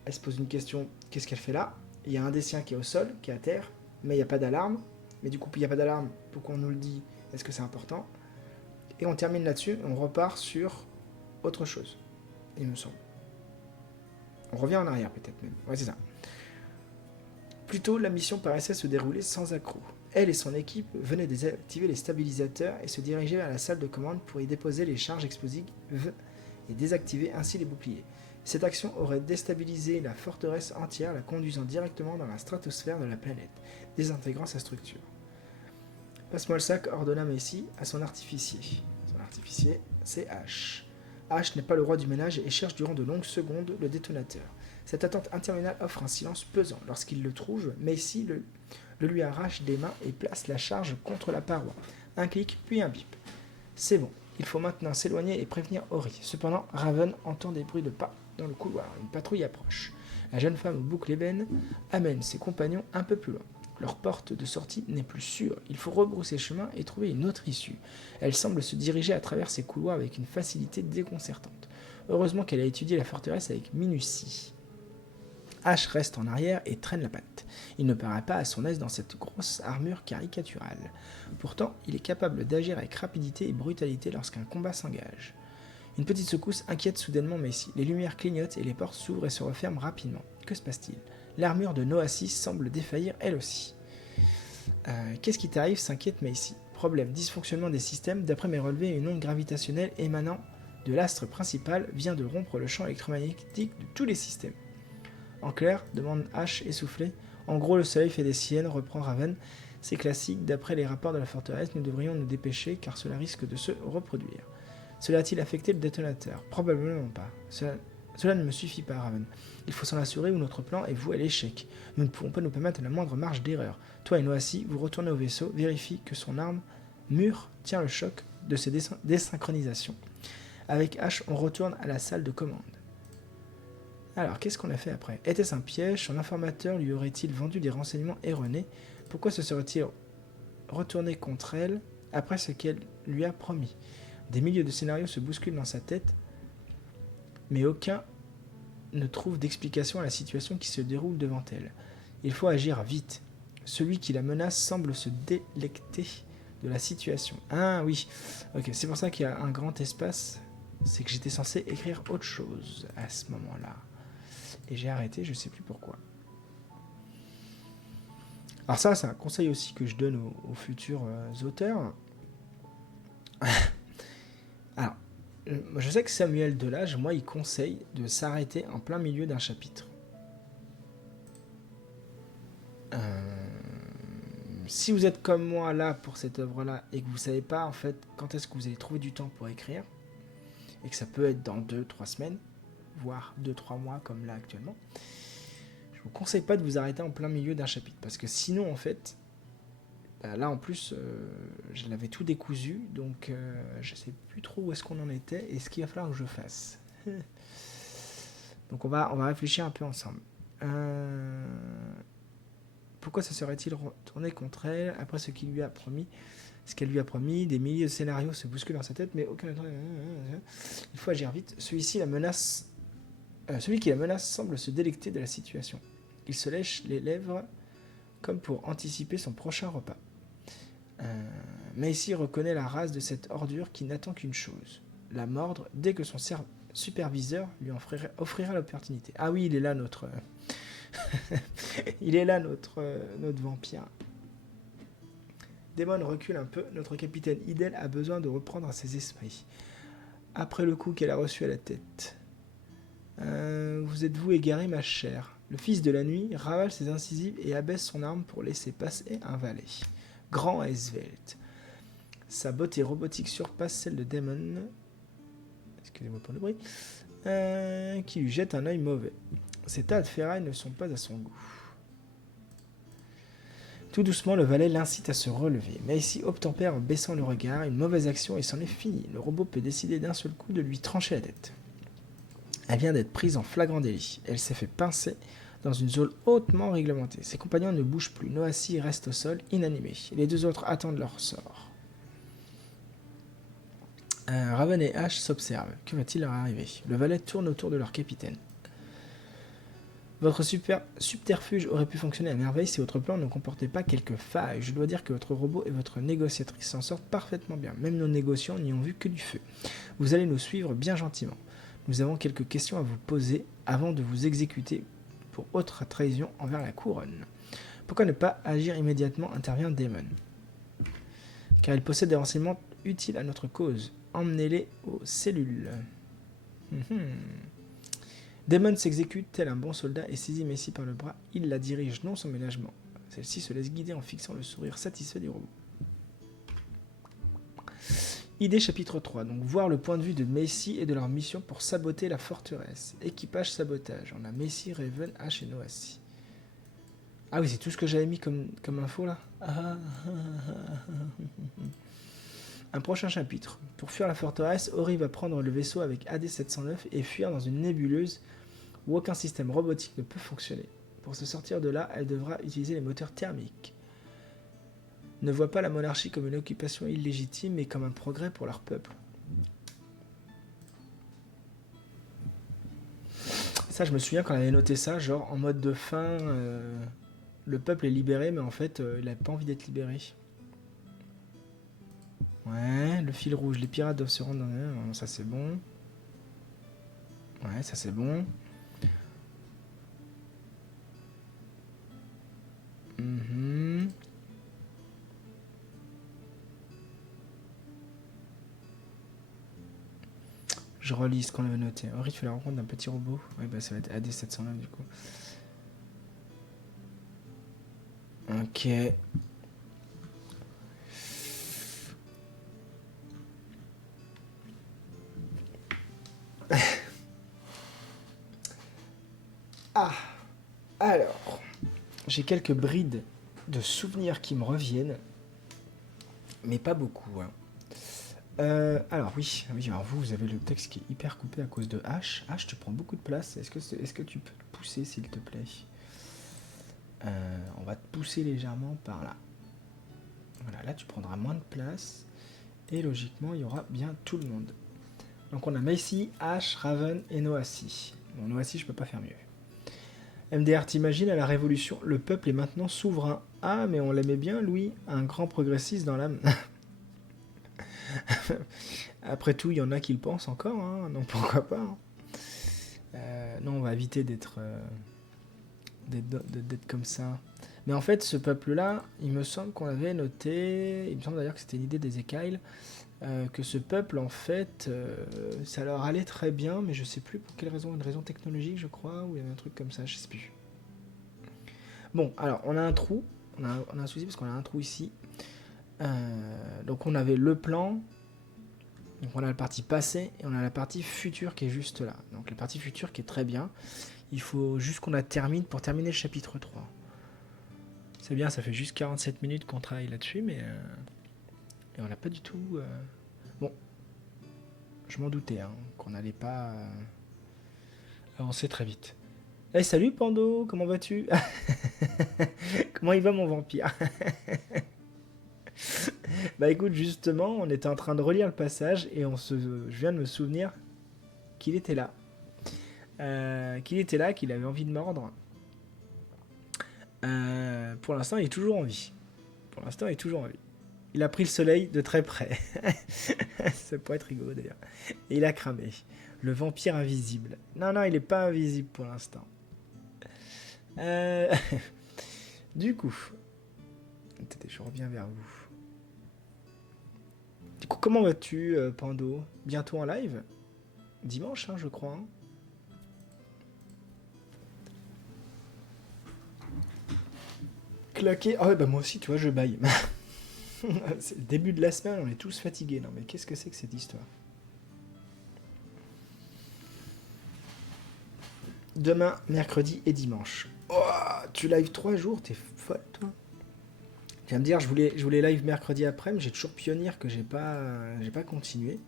elle se pose une question, qu'est-ce qu'elle fait là? Il y a un des siens qui est au sol, qui est à terre, mais il n'y a pas d'alarme. Mais du coup, il n'y a pas d'alarme, pourquoi on nous le dit? Est-ce que c'est important? Et on termine là-dessus, on repart sur autre chose, il me semble. On revient en arrière peut-être même, ouais c'est ça. Plutôt, la mission paraissait se dérouler sans accroc. Elle et son équipe venaient désactiver les stabilisateurs et se dirigeaient vers la salle de commande pour y déposer les charges explosives et désactiver ainsi les boucliers. Cette action aurait déstabilisé la forteresse entière, la conduisant directement dans la stratosphère de la planète, désintégrant sa structure. Passe-moi le sac, ordonna Messi à son artificier. Son artificier, c'est Ash. Ash n'est pas le roi du ménage et cherche durant de longues secondes le détonateur. Cette attente interminable offre un silence pesant. Lorsqu'il le trouve, Messi le lui arrache des mains et place la charge contre la paroi. Un clic, puis un bip. C'est bon, il faut maintenant s'éloigner et prévenir Ori. Cependant, Raven entend des bruits de pas dans le couloir. Une patrouille approche. La jeune femme aux boucles ébènes amène ses compagnons un peu plus loin. Leur porte de sortie n'est plus sûre. Il faut rebrousser chemin et trouver une autre issue. Elle semble se diriger à travers ces couloirs avec une facilité déconcertante. Heureusement qu'elle a étudié la forteresse avec minutie. Ash reste en arrière et traîne la patte. Il ne paraît pas à son aise dans cette grosse armure caricaturale. Pourtant, il est capable d'agir avec rapidité et brutalité lorsqu'un combat s'engage. Une petite secousse inquiète soudainement Messi. Les lumières clignotent et les portes s'ouvrent et se referment rapidement. Que se passe-t-il ? L'armure de Noasis semble défaillir elle aussi. Qu'est-ce qui t'arrive ? S'inquiète Messi. Problème, dysfonctionnement des systèmes. D'après mes relevés, une onde gravitationnelle émanant de l'astre principal vient de rompre le champ électromagnétique de tous les systèmes. En clair, demande Ash essoufflé. En gros, le soleil fait des siennes, reprend Raven. C'est classique, d'après les rapports de la forteresse, nous devrions nous dépêcher car cela risque de se reproduire. Cela a-t-il affecté le détonateur ? Probablement pas. Cela ne me suffit pas, Raven. Il faut s'en assurer ou notre plan est voué à l'échec. Nous ne pouvons pas nous permettre la moindre marge d'erreur. Toi et Noasis, vous retournez au vaisseau, vérifie que son arme mûre tient le choc de ces désynchronisations. Avec Ash, on retourne à la salle de commande. Alors, qu'est-ce qu'on a fait après ? Était-ce un piège ? Son informateur lui aurait-il vendu des renseignements erronés ? Pourquoi se serait-il retourné contre elle après ce qu'elle lui a promis ? Des milliers de scénarios se bousculent dans sa tête, mais aucun ne trouve d'explication à la situation qui se déroule devant elle. Il faut agir vite. Celui qui la menace semble se délecter de la situation. Ah oui, ok, c'est pour ça qu'il y a un grand espace. C'est que j'étais censé écrire autre chose à ce moment-là. Et j'ai arrêté, je sais plus pourquoi. Alors ça, c'est un conseil aussi que je donne aux futurs auteurs. Alors, je sais que Samuel Delage, moi, il conseille de s'arrêter en plein milieu d'un chapitre. Si vous êtes comme moi là pour cette œuvre-là et que vous savez pas en fait quand est-ce que vous allez trouver du temps pour écrire, et que ça peut être dans 2-3 semaines, voire 2-3 mois comme là actuellement, je vous conseille pas de vous arrêter en plein milieu d'un chapitre, parce que sinon en fait, là en plus je l'avais tout décousu, donc je sais plus trop où est-ce qu'on en était et ce qu'il va falloir que je fasse. Donc on va réfléchir un peu ensemble. Pourquoi se serait-il retourné contre elle après ce qu'il lui a promis ? Ce qu'elle lui a promis, des milliers de scénarios se bousculent dans sa tête, mais aucun... Il faut agir vite. Celui qui la menace semble se délecter de la situation. Il se lèche les lèvres comme pour anticiper son prochain repas. Macy reconnaît la race de cette ordure qui n'attend qu'une chose, la mordre dès que son superviseur lui offrira l'opportunité. Ah oui, il est là notre... il est là notre vampire. Damon recule un peu. Notre capitaine Idel a besoin de reprendre ses esprits. Après le coup qu'elle a reçu à la tête. Vous êtes-vous égaré, ma chère ? Le fils de la nuit ravale ses incisives et abaisse son arme pour laisser passer un valet. Grand et svelte. Sa beauté robotique surpasse celle de Damon. Excusez-moi pour le bruit. Qui lui jette un œil mauvais. Ces tas de ferrailles ne sont pas à son goût. Tout doucement, le valet l'incite à se relever. Macy obtempère en baissant le regard. Une mauvaise action et c'en est fini. Le robot peut décider d'un seul coup de lui trancher la tête. Elle vient d'être prise en flagrant délit. Elle s'est fait pincer dans une zone hautement réglementée. Ses compagnons ne bougent plus. Noasis reste au sol, inanimé. Les deux autres attendent leur sort. Raven et Ash s'observent. Que va-t-il leur arriver ? Le valet tourne autour de leur capitaine. Votre subterfuge aurait pu fonctionner à merveille si votre plan ne comportait pas quelques failles. Je dois dire que votre robot et votre négociatrice s'en sortent parfaitement bien. Même nos négociants n'y ont vu que du feu. Vous allez nous suivre bien gentiment. Nous avons quelques questions à vous poser avant de vous exécuter pour autre trahison envers la couronne. Pourquoi ne pas agir immédiatement ? Intervient Damon. Car il possède des renseignements utiles à notre cause. Emmenez-les aux cellules. Daemon s'exécute tel un bon soldat et saisit Messi par le bras. Il la dirige non sans ménagement. Celle-ci se laisse guider en fixant le sourire satisfait du robot. Idée chapitre 3. Donc voir le point de vue de Messi et de leur mission pour saboter la forteresse. Équipage sabotage. On a Messi, Raven, H et Noassi. Ah oui, c'est tout ce que j'avais mis comme info là. Un prochain chapitre. Pour fuir la forteresse, Ori va prendre le vaisseau avec AD-709 et fuir dans une nébuleuse où aucun système robotique ne peut fonctionner. Pour se sortir de là, elle devra utiliser les moteurs thermiques. Ne voit pas la monarchie comme une occupation illégitime, mais comme un progrès pour leur peuple. Ça, je me souviens quand on avait noté ça, genre en mode de fin, le peuple est libéré, mais en fait, il n'a pas envie d'être libéré. Ouais, le fil rouge, les pirates doivent se rendre dans... Ça, c'est bon. Ouais, ça, c'est bon. Je relis ce qu'on avait noté. Henri fait la rencontre d'un petit robot. Ouais, bah ça va être AD-709 du coup. Ok. Ah, alors, j'ai quelques brides de souvenirs qui me reviennent, mais pas beaucoup. Hein. Alors oui, alors vous avez le texte qui est hyper coupé à cause de H. H, tu prends beaucoup de place. Est-ce que tu peux te pousser, s'il te plaît? On va te pousser légèrement par là. Voilà, là tu prendras moins de place. Et logiquement, il y aura bien tout le monde. Donc on a Messi, H, Raven et Noassi. Bon, Noassi, je peux pas faire mieux. MDR, t'imagines, à la Révolution, le peuple est maintenant souverain. Ah, mais on l'aimait bien, Louis, un grand progressiste dans l'âme. Après tout, il y en a qui le pensent encore, hein, donc pourquoi pas. Hein. Non, on va éviter d'être comme ça. Mais en fait, ce peuple-là, il me semble qu'on l'avait noté, il me semble d'ailleurs que c'était l'idée d'Ezekiel, que ce peuple, en fait, ça leur allait très bien, mais je sais plus pour quelle raison, une raison technologique, je crois, ou il y avait un truc comme ça, je sais plus. Bon, alors, on a un trou, on a un souci parce qu'on a un trou ici. Donc on avait le plan, donc on a la partie passée et on a la partie future qui est juste là. Donc la partie future qui est très bien. Il faut juste qu'on la termine pour terminer le chapitre 3. C'est bien, ça fait juste 47 minutes qu'on travaille là-dessus, mais et on n'a pas du tout... Bon, je m'en doutais, hein, qu'on n'allait pas avancer très vite. Hey, salut Pando, comment vas-tu? Comment il va mon vampire? Bah écoute, justement, on était en train de relire le passage et je viens de me souvenir qu'il était là. Qu'il avait envie de mordre. Pour l'instant, il est toujours en vie. Il a pris le soleil de très près. Ça pourrait être rigolo d'ailleurs. Et il a cramé. Le vampire invisible. Non, il n'est pas invisible pour l'instant. Du coup, attendez, je reviens vers vous. Du coup, comment vas-tu, Pando? Bientôt en live? Dimanche, hein, je crois. Hein. Claqué. Ah ouais, bah moi aussi, tu vois, je baille. C'est le début de la semaine, on est tous fatigués. Non, mais qu'est-ce que c'est que cette histoire? Demain, mercredi et dimanche. Oh, tu live 3 jours, t'es folle, toi. Tu vas me dire, je voulais live mercredi après, mais j'ai toujours Pionnier que j'ai pas continué.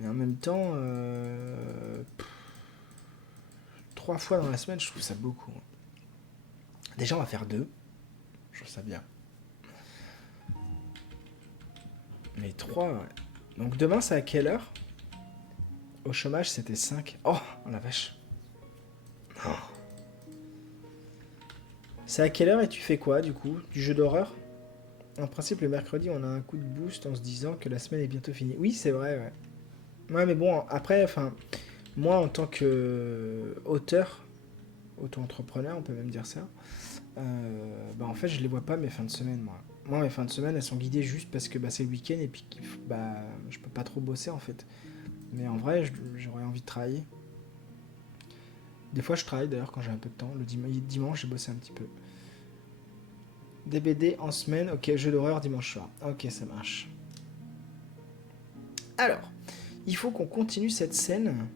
Mais en même temps, 3 fois dans la semaine, je trouve ça beaucoup. Déjà, on va faire 2. Je trouve ça bien. Mais 3, ouais. Donc demain, c'est à quelle heure? Au chômage, c'était 5. Oh, la vache. Oh. C'est à quelle heure et tu fais quoi, du coup? Du jeu d'horreur? En principe, le mercredi, on a un coup de boost en se disant que la semaine est bientôt finie. Oui, c'est vrai, ouais. Ouais, mais bon, après, enfin, moi, en tant que auteur, auto-entrepreneur, on peut même dire ça, bah en fait, je les vois pas mes fins de semaine, moi. Moi, mes fins de semaine, elles sont guidées juste parce que bah, c'est le week-end et puis bah, je peux pas trop bosser, en fait. Mais en vrai, j'aurais envie de travailler. Des fois, je travaille d'ailleurs quand j'ai un peu de temps. Le dimanche, j'ai bossé un petit peu. Des BD en semaine, ok, jeu d'horreur dimanche soir. Ok, ça marche. Alors, il faut qu'on continue cette scène.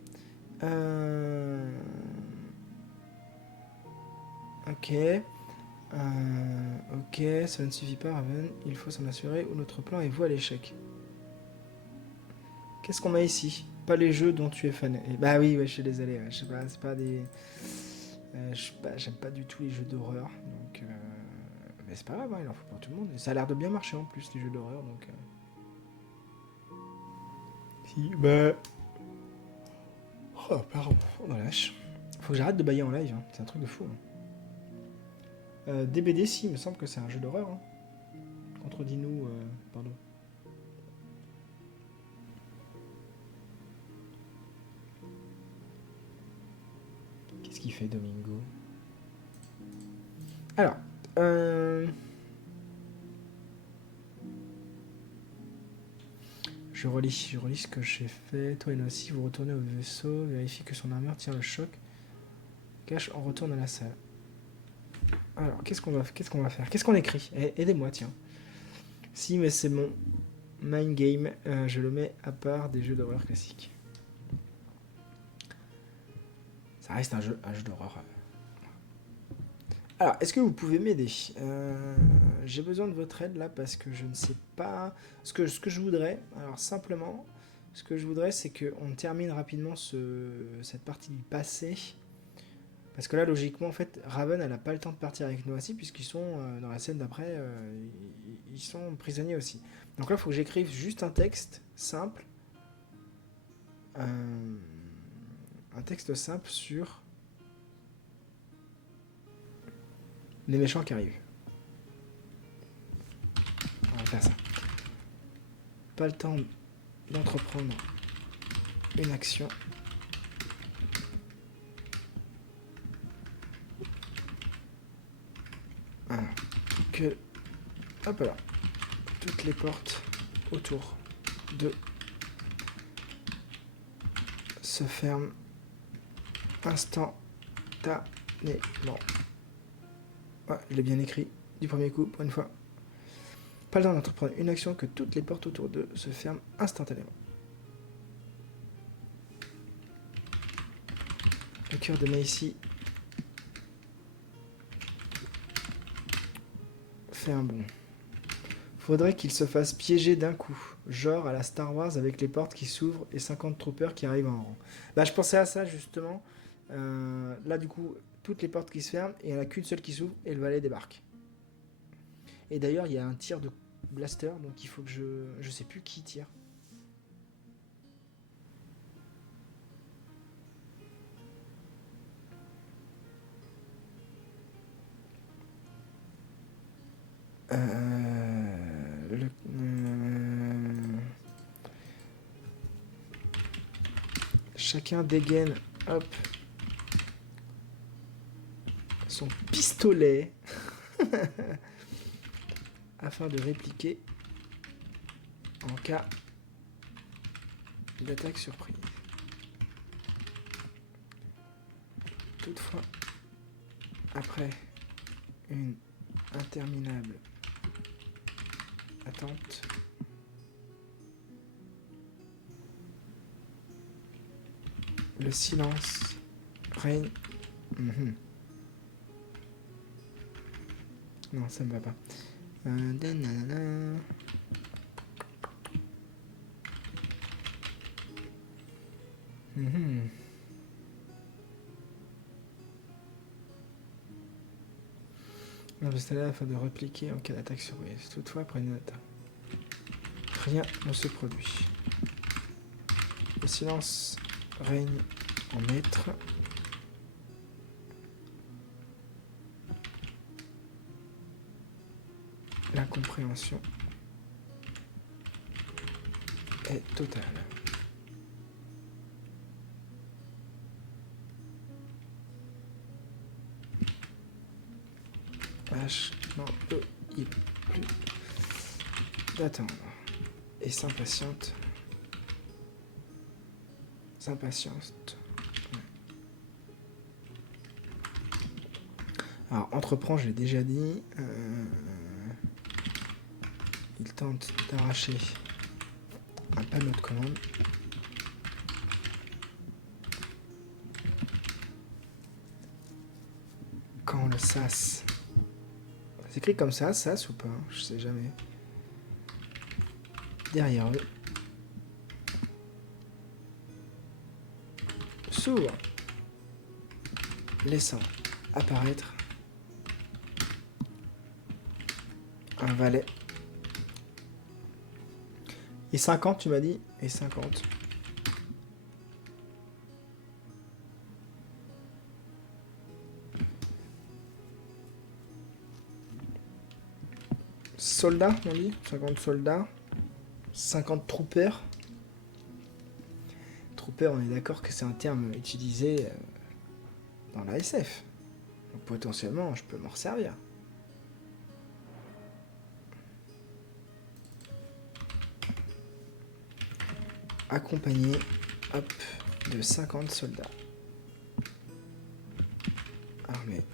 Ok. Ok, ça ne suffit pas, Raven. Il faut s'en assurer ou notre plan est voué à l'échec. Qu'est-ce qu'on a ici? Pas les jeux dont tu es fan. Et bah oui, ouais, je suis désolé. Ouais, je sais pas, c'est pas des. J'aime pas du tout les jeux d'horreur. Donc. Mais c'est pas grave, hein, il en faut pour tout le monde. Et ça a l'air de bien marcher en plus, les jeux d'horreur. Donc. Si, bah. Oh, pardon. Oh, la lâche. Faut que j'arrête de bailler en live. Hein. C'est un truc de fou. Hein. DBD, si, il me semble que c'est un jeu d'horreur. Hein. Contredis-nous, pardon. Qu'est-ce qu'il fait, Domingo? Alors, je relis ce que j'ai fait. Toi et Nossi, vous retournez au vaisseau, vérifie que son armure tient le choc. Cache, on retourne à la salle. Alors, qu'est-ce qu'on va faire? Qu'est-ce qu'on écrit? Aidez-moi, tiens. Si, mais c'est mon mind game. Je le mets à part des jeux d'horreur classiques. Ça reste un jeu d'horreur. Alors, est-ce que vous pouvez m'aider? J'ai besoin de votre aide là parce que je ne sais pas ce que je voudrais. Alors simplement, ce que je voudrais, c'est qu'on termine rapidement cette partie du passé. Parce que là, logiquement, en fait, Raven, elle n'a pas le temps de partir avec nous aussi, puisqu'ils sont dans la scène d'après, ils sont prisonniers aussi. Donc là, il faut que j'écrive juste un texte simple. Un texte simple sur les méchants qui arrivent. On va faire ça. Pas le temps d'entreprendre une action. Alors, que, hop là, toutes les portes autour de se ferment instantanément. Ouais, je l'ai bien écrit du premier coup, pour une fois. Pas le temps d'entreprendre une action, que toutes les portes autour d'eux se ferment instantanément. Le cœur de Macy fait un bond. Faudrait qu'il se fasse piéger d'un coup, genre à la Star Wars avec les portes qui s'ouvrent et 50 troopers qui arrivent en rang. Bah, je pensais à ça justement. Là, du coup, toutes les portes qui se ferment et il n'y en a qu'une seule qui s'ouvre et le valet débarque. Et d'ailleurs, il y a un tir de blaster, donc il faut que je sais plus qui tire. Chacun dégaine, hop, son pistolet afin de répliquer en cas d'attaque surprise. Toutefois, après une interminable attente, le silence règne. Non, ça me va pas. Je là afin de répliquer en cas d'attaque surprise. Toutefois, après une attaque, rien ne se produit. Le silence règne en maître. L'incompréhension est totale. H n'en peut il plus d'attendre et s'impatiente impatientes. Alors, entreprend, je l'ai déjà dit. Il tente d'arracher un panneau de commande. Quand le sas... C'est écrit comme ça, sas ou pas? Je sais jamais. Derrière eux. S'ouvre. Laissant apparaître un valet. Et 50, tu m'as dit? Et 50. Soldats, on dit? 50 soldats. 50 troopers. Trooper, on est d'accord que c'est un terme utilisé dans la SF. Donc potentiellement, je peux m'en servir. Accompagné, hop, de 50 soldats. Armés.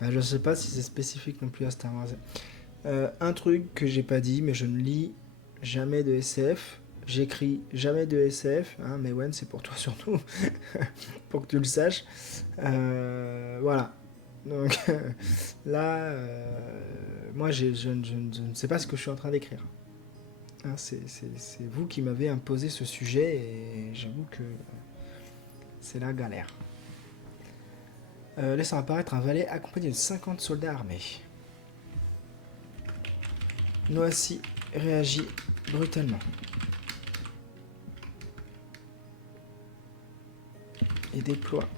Je sais pas si c'est spécifique non plus à Star Wars. Un truc que j'ai pas dit, mais je ne lis jamais de SF. J'écris jamais de SF. Hein, mais Wen, c'est pour toi surtout. Pour que tu le saches. Voilà. Donc là, moi, je ne sais pas ce que je suis en train d'écrire. Hein, c'est vous qui m'avez imposé ce sujet et j'avoue que c'est la galère. Laissant apparaître un valet accompagné de 50 soldats armés. Noacy réagit brutalement. Et déploie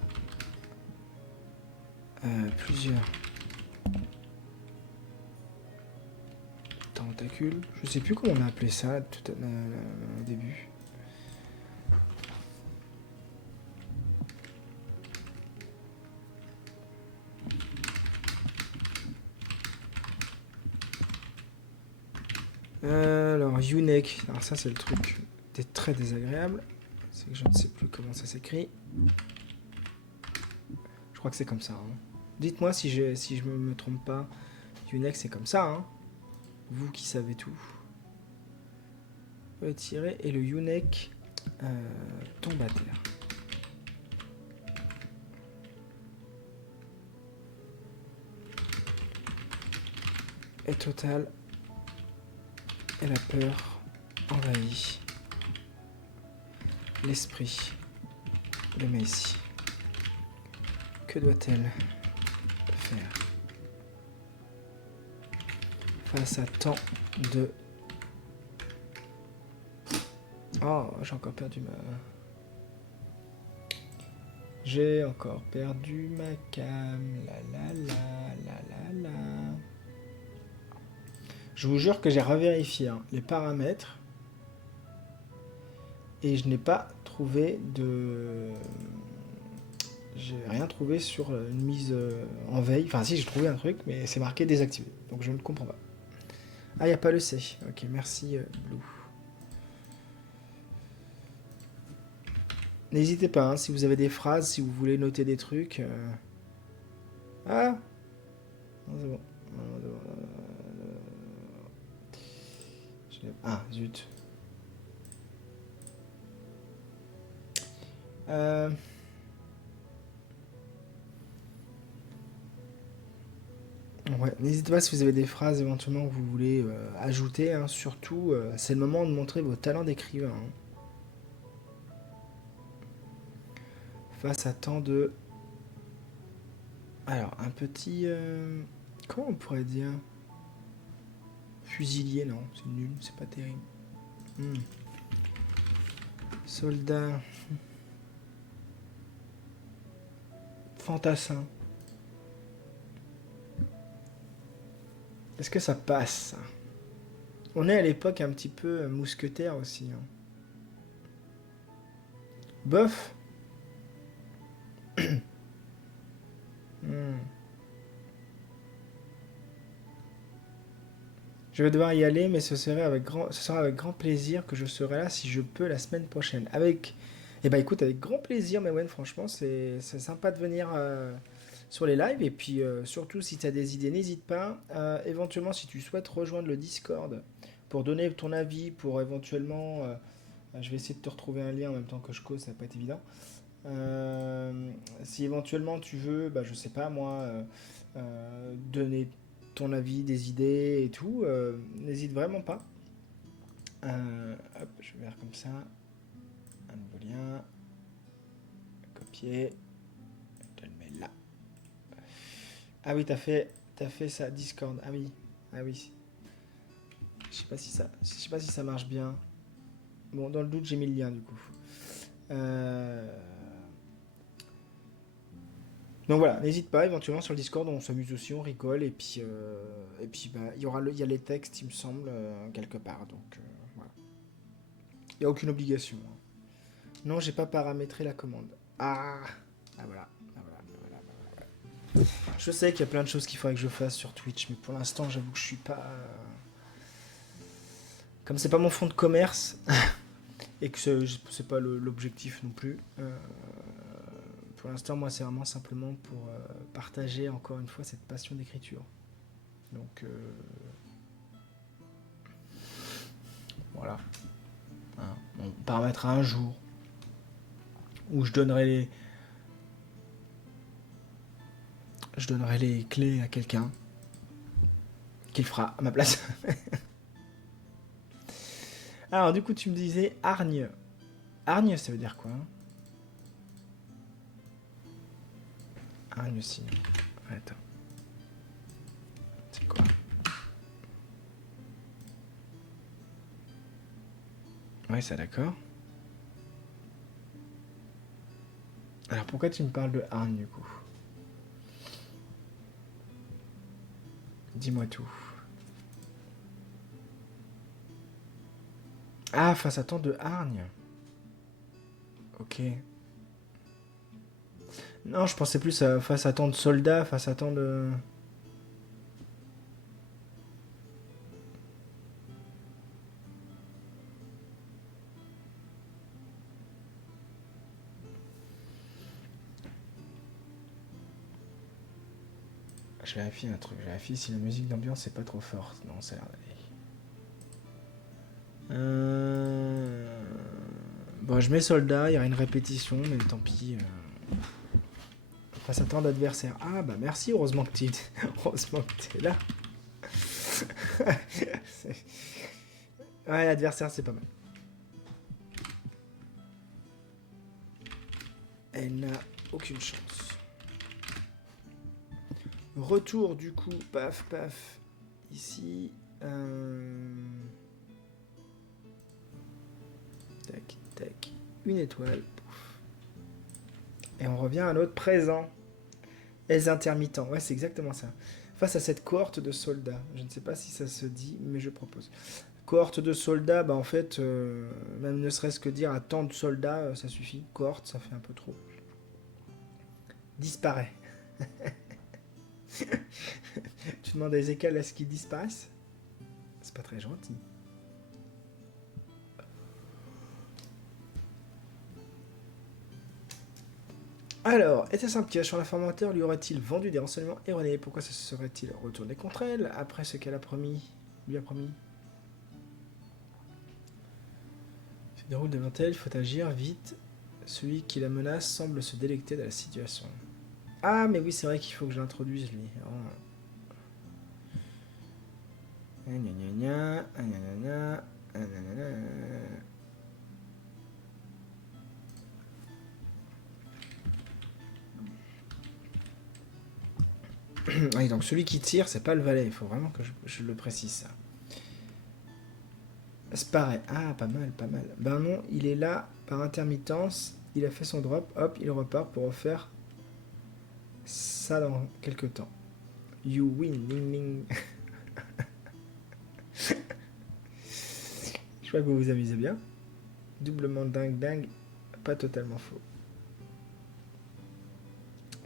plusieurs tentacules. Je sais plus comment on a appelé ça tout au début. Alors, Yunek. Alors ça, c'est le truc très désagréable. C'est que je ne sais plus comment ça s'écrit. Je crois que c'est comme ça. Hein. Dites-moi si je me trompe pas. Yunek, c'est comme ça. Hein. Vous qui savez tout. Vous pouvez tirer et le Yunek tombe à terre. Et total. Et la peur envahit l'esprit de Macy. Que doit-elle faire face à tant de... Oh, j'ai encore perdu ma... J'ai encore perdu ma cam. La la la la la la. Je vous jure que j'ai revérifié les paramètres et je n'ai pas trouvé de... J'ai rien trouvé sur une mise en veille. Enfin si, j'ai trouvé un truc, mais c'est marqué désactivé. Donc je ne comprends pas. Ah, il n'y a pas le C. Ok, merci Blue. N'hésitez pas, hein, si vous avez des phrases, si vous voulez noter des trucs. Ah non, c'est bon. Ah, zut. Ouais, n'hésitez pas si vous avez des phrases éventuellement que vous voulez ajouter. Hein, surtout, c'est le moment de montrer vos talents d'écrivain. Hein. Face à tant de... Alors, un petit... comment on pourrait dire? Fusilier, non, c'est nul, c'est pas terrible. Soldat. Fantassin. Est-ce que ça passe? On est à l'époque un petit peu mousquetaire aussi. Hein. Bof. Je vais devoir y aller, mais ce sera avec grand plaisir que je serai là si je peux la semaine prochaine. Eh ben écoute, avec grand plaisir, mais ouais, franchement, c'est sympa de venir sur les lives. Et puis surtout, si tu as des idées, n'hésite pas. Éventuellement, si tu souhaites rejoindre le Discord pour donner ton avis, pour éventuellement, je vais essayer de te retrouver un lien en même temps que je cause, ça va pas être évident. Si éventuellement tu veux, bah, je sais pas moi, donner ton avis, des idées et tout, n'hésite vraiment pas. Hop, je vais faire comme ça, un nouveau lien, copier, je le mets là. Ah oui, t'as fait ça, Discord. Ah oui. Je sais pas si ça marche bien. Bon, dans le doute, j'ai mis le lien du coup. Euh, Donc voilà, n'hésite pas, éventuellement sur le Discord, on s'amuse aussi, on rigole, et puis bah, il y a les textes, il me semble, quelque part, donc voilà. Il n'y a aucune obligation, hein. Non, j'ai pas paramétré la commande. Voilà. Je sais qu'il y a plein de choses qu'il faudrait que je fasse sur Twitch, mais pour l'instant, j'avoue que je suis pas... Comme c'est pas mon fonds de commerce, et que c'est pas l'objectif non plus, pour l'instant, moi, c'est vraiment simplement pour partager, encore une fois, cette passion d'écriture. Donc, voilà. Hein, on paramétrera un jour où je donnerai les clés à quelqu'un qui le fera à ma place. Alors, du coup, tu me disais hargne. Hargne, ça veut dire quoi, hein? Hargne aussi. Attends. C'est quoi? Ouais, ça d'accord. Alors, pourquoi tu me parles de hargne, du coup? Dis-moi tout. Ah, face à temps de hargne. Ok. Non, je pensais plus à face à tant de soldats, face à tant de... Je vérifie un truc, je vérifie si la musique d'ambiance est pas trop forte. Non, ça a l'air d'aller. Bon, je mets soldat, il y aura une répétition, mais tant pis. Face à tant d'adversaires. Ah bah merci, heureusement que tu heureusement que t'es là. Ouais, l'adversaire c'est pas mal. Elle n'a aucune chance. Retour du coup, paf paf. Ici. Tac tac. Une étoile. Pouf. Et on revient à notre présent. Les intermittents, ouais, c'est exactement ça. Face à cette cohorte de soldats, je ne sais pas si ça se dit, mais je propose. Cohorte de soldats, bah en fait, même ne serait-ce que dire à tant de soldats, ça suffit. Cohorte, ça fait un peu trop. Disparaît. Tu demandes à Ezekiel à ce qu'il disparaisse? C'est pas très gentil. Alors, était-ce un piège sur l'informateur? Lui aurait-il vendu des renseignements erronés? Pourquoi se serait-il retourné contre elle après ce qu'elle a promis, lui a promis? Il se déroule devant elle, il faut agir vite. Celui qui la menace semble se délecter de la situation. Ah, mais oui, c'est vrai qu'il faut que je l'introduise, lui. Oui, donc celui qui tire, c'est pas le valet. Il faut vraiment que je le précise, ça. C'est pareil. Ah, pas mal, pas mal. Ben non, il est là par intermittence. Il a fait son drop. Hop, il repart pour refaire ça dans quelques temps. You win, ding ding. Je crois que vous vous amusez bien. Doublement dingue dingue. Pas totalement faux.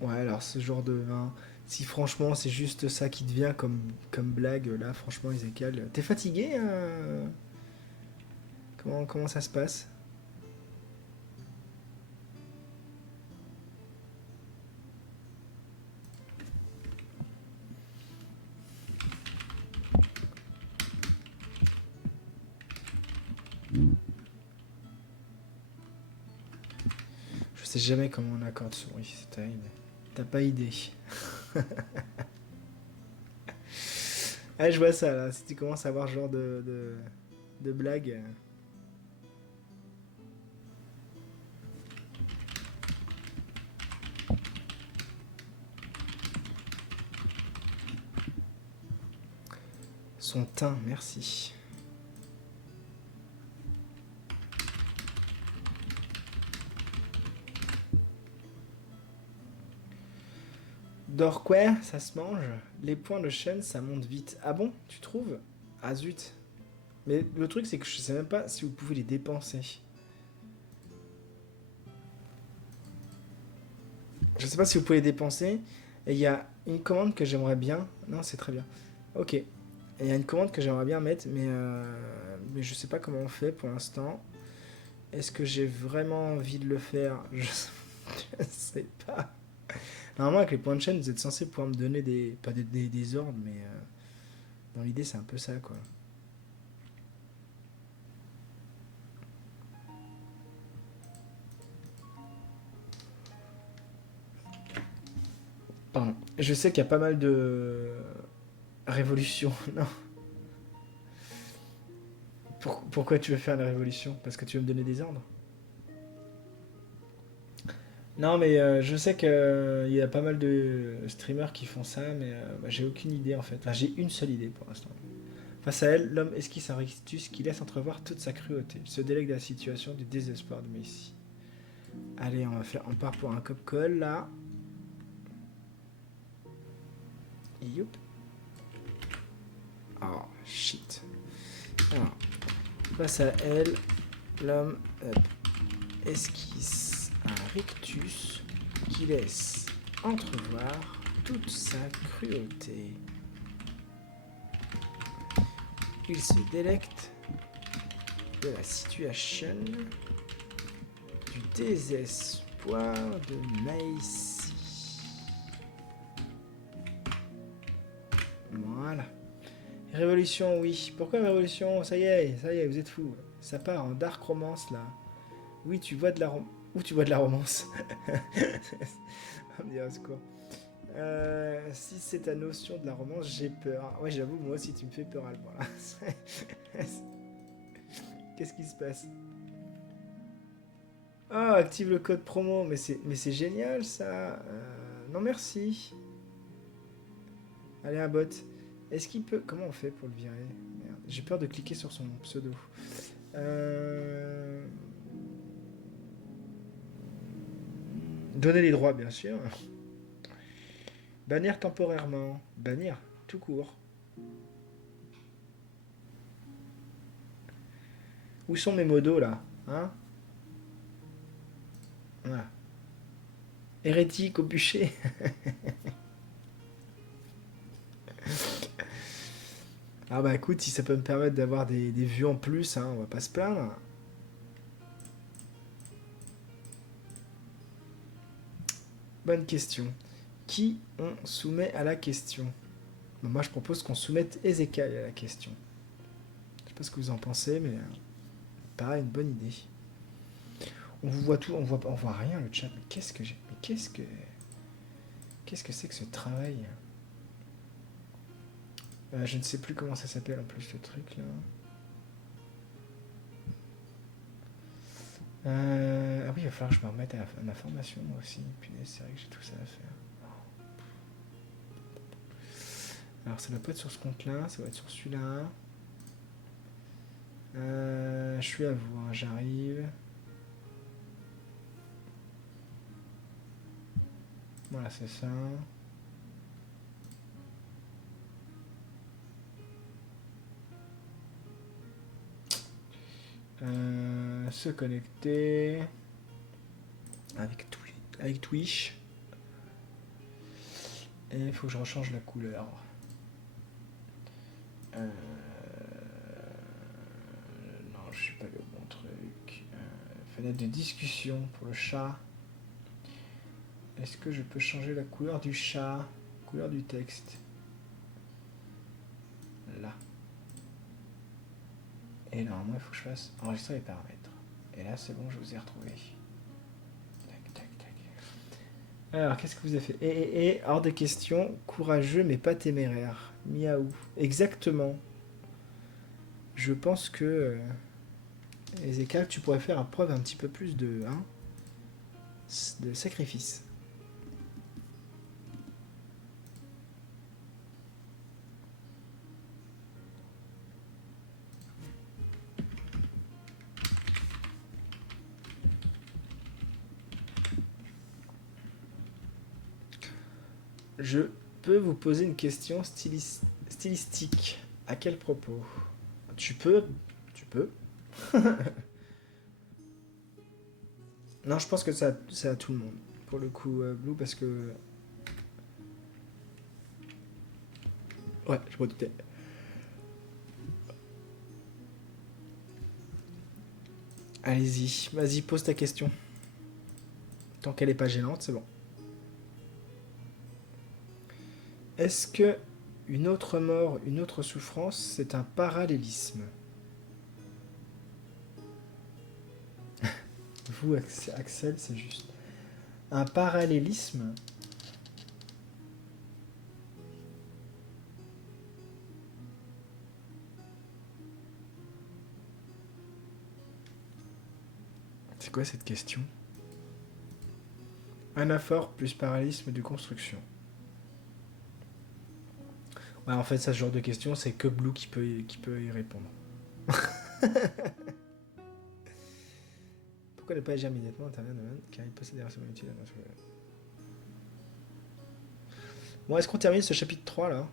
Ouais, alors ce genre de vin, Si franchement c'est juste ça qui te vient comme blague, là franchement Ezekiel, t'es fatigué comment ça se passe? Je sais jamais comment on accorde souris, c'est terrible. T'as pas idée. Ah, je vois ça là, si tu commences à avoir ce genre de blague. Son teint, merci. Dorquer, ça se mange. Les points de chaîne, ça monte vite. Ah bon, tu trouves? Ah zut. Mais le truc, c'est que je sais même pas si vous pouvez les dépenser. Je sais pas si vous pouvez les dépenser. Et il y a une commande que j'aimerais bien. Non, c'est très bien. Ok. Et il y a une commande que j'aimerais bien mettre, mais je sais pas comment on fait pour l'instant. Est-ce que j'ai vraiment envie de le faire? Je sais pas. Normalement, avec les points de chaîne, vous êtes censé pouvoir me donner des. Pas des ordres, mais. Dans l'idée, c'est un peu ça, quoi. Pardon. Je sais qu'il y a pas mal de. Révolutions. Non. Pourquoi tu veux faire la révolution? Parce que tu veux me donner des ordres? Non, mais je sais qu'il y a pas mal de streamers qui font ça, mais bah, j'ai aucune idée en fait. Enfin, j'ai une seule idée pour l'instant. Face à elle, l'homme esquisse un rictus qui laisse entrevoir toute sa cruauté. Il se délègue de la situation du désespoir de Messi. Allez, on part pour un cop call là. Youp. Oh, shit. Alors, face à elle, l'homme esquisse un rictus qui laisse entrevoir toute sa cruauté. Il se délecte de la situation du désespoir de Maïsi. Voilà. Révolution, oui. Pourquoi révolution? Ça y est, vous êtes fous. Ça part en dark romance là. Oui, tu vois de la Où tu vois de la romance? On me dira quoi. Si c'est ta notion de la romance, j'ai peur. Ouais, j'avoue, moi aussi, tu me fais peur, Alban. Qu'est-ce qui se passe? Oh, active le code promo, mais c'est génial ça. Non merci. Allez, un bot. Est-ce qu'il peut... Comment on fait pour le virer? Merde. J'ai peur de cliquer sur son pseudo. Donner les droits, bien sûr. Bannir temporairement. Bannir, tout court. Où sont mes modos là? Hein? Voilà. Hérétique au bûcher. Ah bah écoute, si ça peut me permettre d'avoir des vues en plus, hein, on va pas se plaindre. Bonne question. Qui on soumet à la question? Bah, moi je propose qu'on soumette Ezekiel à la question. Je sais pas ce que vous en pensez, mais pareil, une bonne idée. On vous voit tout, on voit rien le chat. Mais qu'est-ce que j'ai. Mais qu'est-ce que. Qu'est-ce que c'est que ce travail? Je ne sais plus comment ça s'appelle en plus ce truc là. Ah oui, il va falloir que je me remette à ma formation moi aussi. Puis c'est vrai que j'ai tout ça à faire. Alors ça doit pas être sur ce compte là, ça va être sur celui-là. Je suis à vous, hein, j'arrive. Voilà, c'est ça. Se connecter avec Twitch. Et il faut que je rechange la couleur. Non, je suis pas le bon truc. Fenêtre de discussion pour le chat. Est-ce que je peux changer la couleur du chat? Couleur du texte. Là. Et normalement, il faut que je fasse enregistrer les paramètres. Et là, c'est bon, je vous ai retrouvé. Tac, tac, tac. Alors, qu'est-ce que vous avez fait? Hors de question, courageux mais pas téméraire. Miaou. Exactement. Je pense que, Ezekiel, tu pourrais faire preuve un petit peu plus de sacrifice. Je peux vous poser une question stylistique. À quel propos? Tu peux. Non, je pense que ça a tout le monde. Pour le coup, Blue, parce que... Ouais, je me doutais. Allez-y, vas-y, pose ta question. Tant qu'elle est pas gênante, c'est bon. Est-ce que une autre mort, une autre souffrance, c'est un parallélisme? Vous, Axel, c'est juste. Un parallélisme? C'est quoi cette question? Anaphore plus parallélisme de construction. Ouais, en fait, ça, ce genre de question, c'est que Blue qui peut y répondre. Pourquoi ne pas agir immédiatement intervient car il possède des raisons utiles. Bon, est-ce qu'on termine ce chapitre 3 là?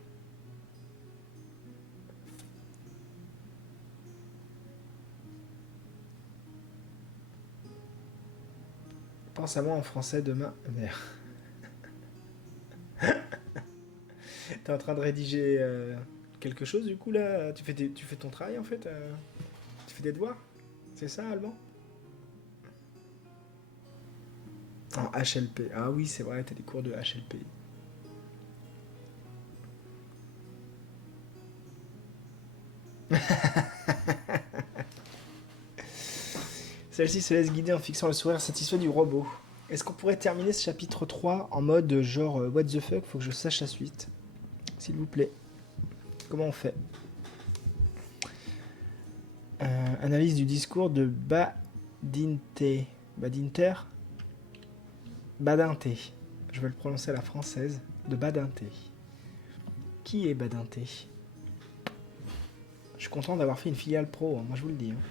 Pense à moi en français demain. Merde. T'es en train de rédiger quelque chose du coup là? Tu fais ton travail en fait? Tu fais des devoirs? C'est ça, allemand? En HLP. Ah oui, c'est vrai, t'as des cours de HLP. Celle-ci se laisse guider en fixant le sourire satisfait du robot. Est-ce qu'on pourrait terminer ce chapitre 3 en mode genre what the fuck? Faut que je sache la suite. S'il vous plaît. Comment on fait? Analyse du discours de Badinter. Badinter? Badinter. Je vais le prononcer à la française. De Badinter. Qui est Badinter? Je suis content d'avoir fait une filiale pro, hein, moi je vous le dis. Hein.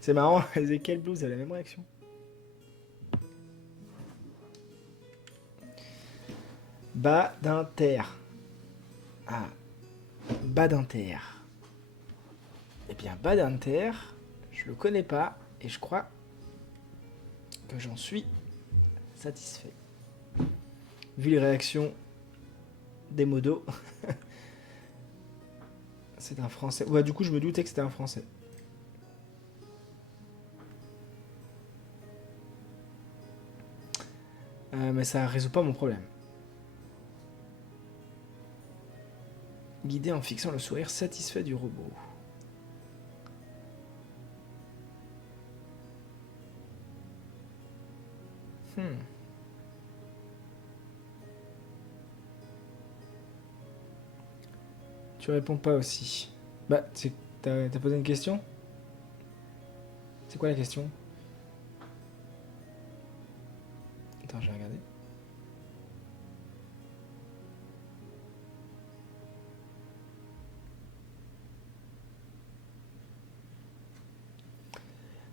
C'est marrant, Ezekiel Blues a la même réaction. Badinter. Ah, Badinter. Eh bien, Badinter, je le connais pas et je crois que j'en suis satisfait. Vu les réactions des modos, c'est un français. Ouais, du coup, je me doutais que c'était un français. Mais ça résout pas mon problème. Guidé en fixant le sourire satisfait du robot. Tu réponds pas aussi. Bah, t'as posé une question? C'est quoi la question? Attends, je vais regarder.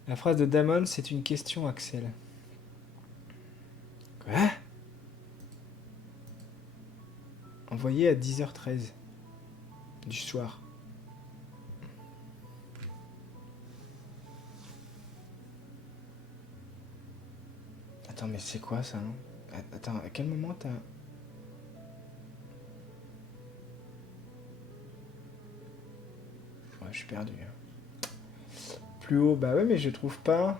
La phrase de Damon, c'est une question, Axel. Quoi? Envoyé à 10h13 du soir. Attends, mais c'est quoi ça, hein? Attends, à quel moment t'as... Ouais, je suis perdu, hein. Plus haut, bah ouais, mais je trouve pas...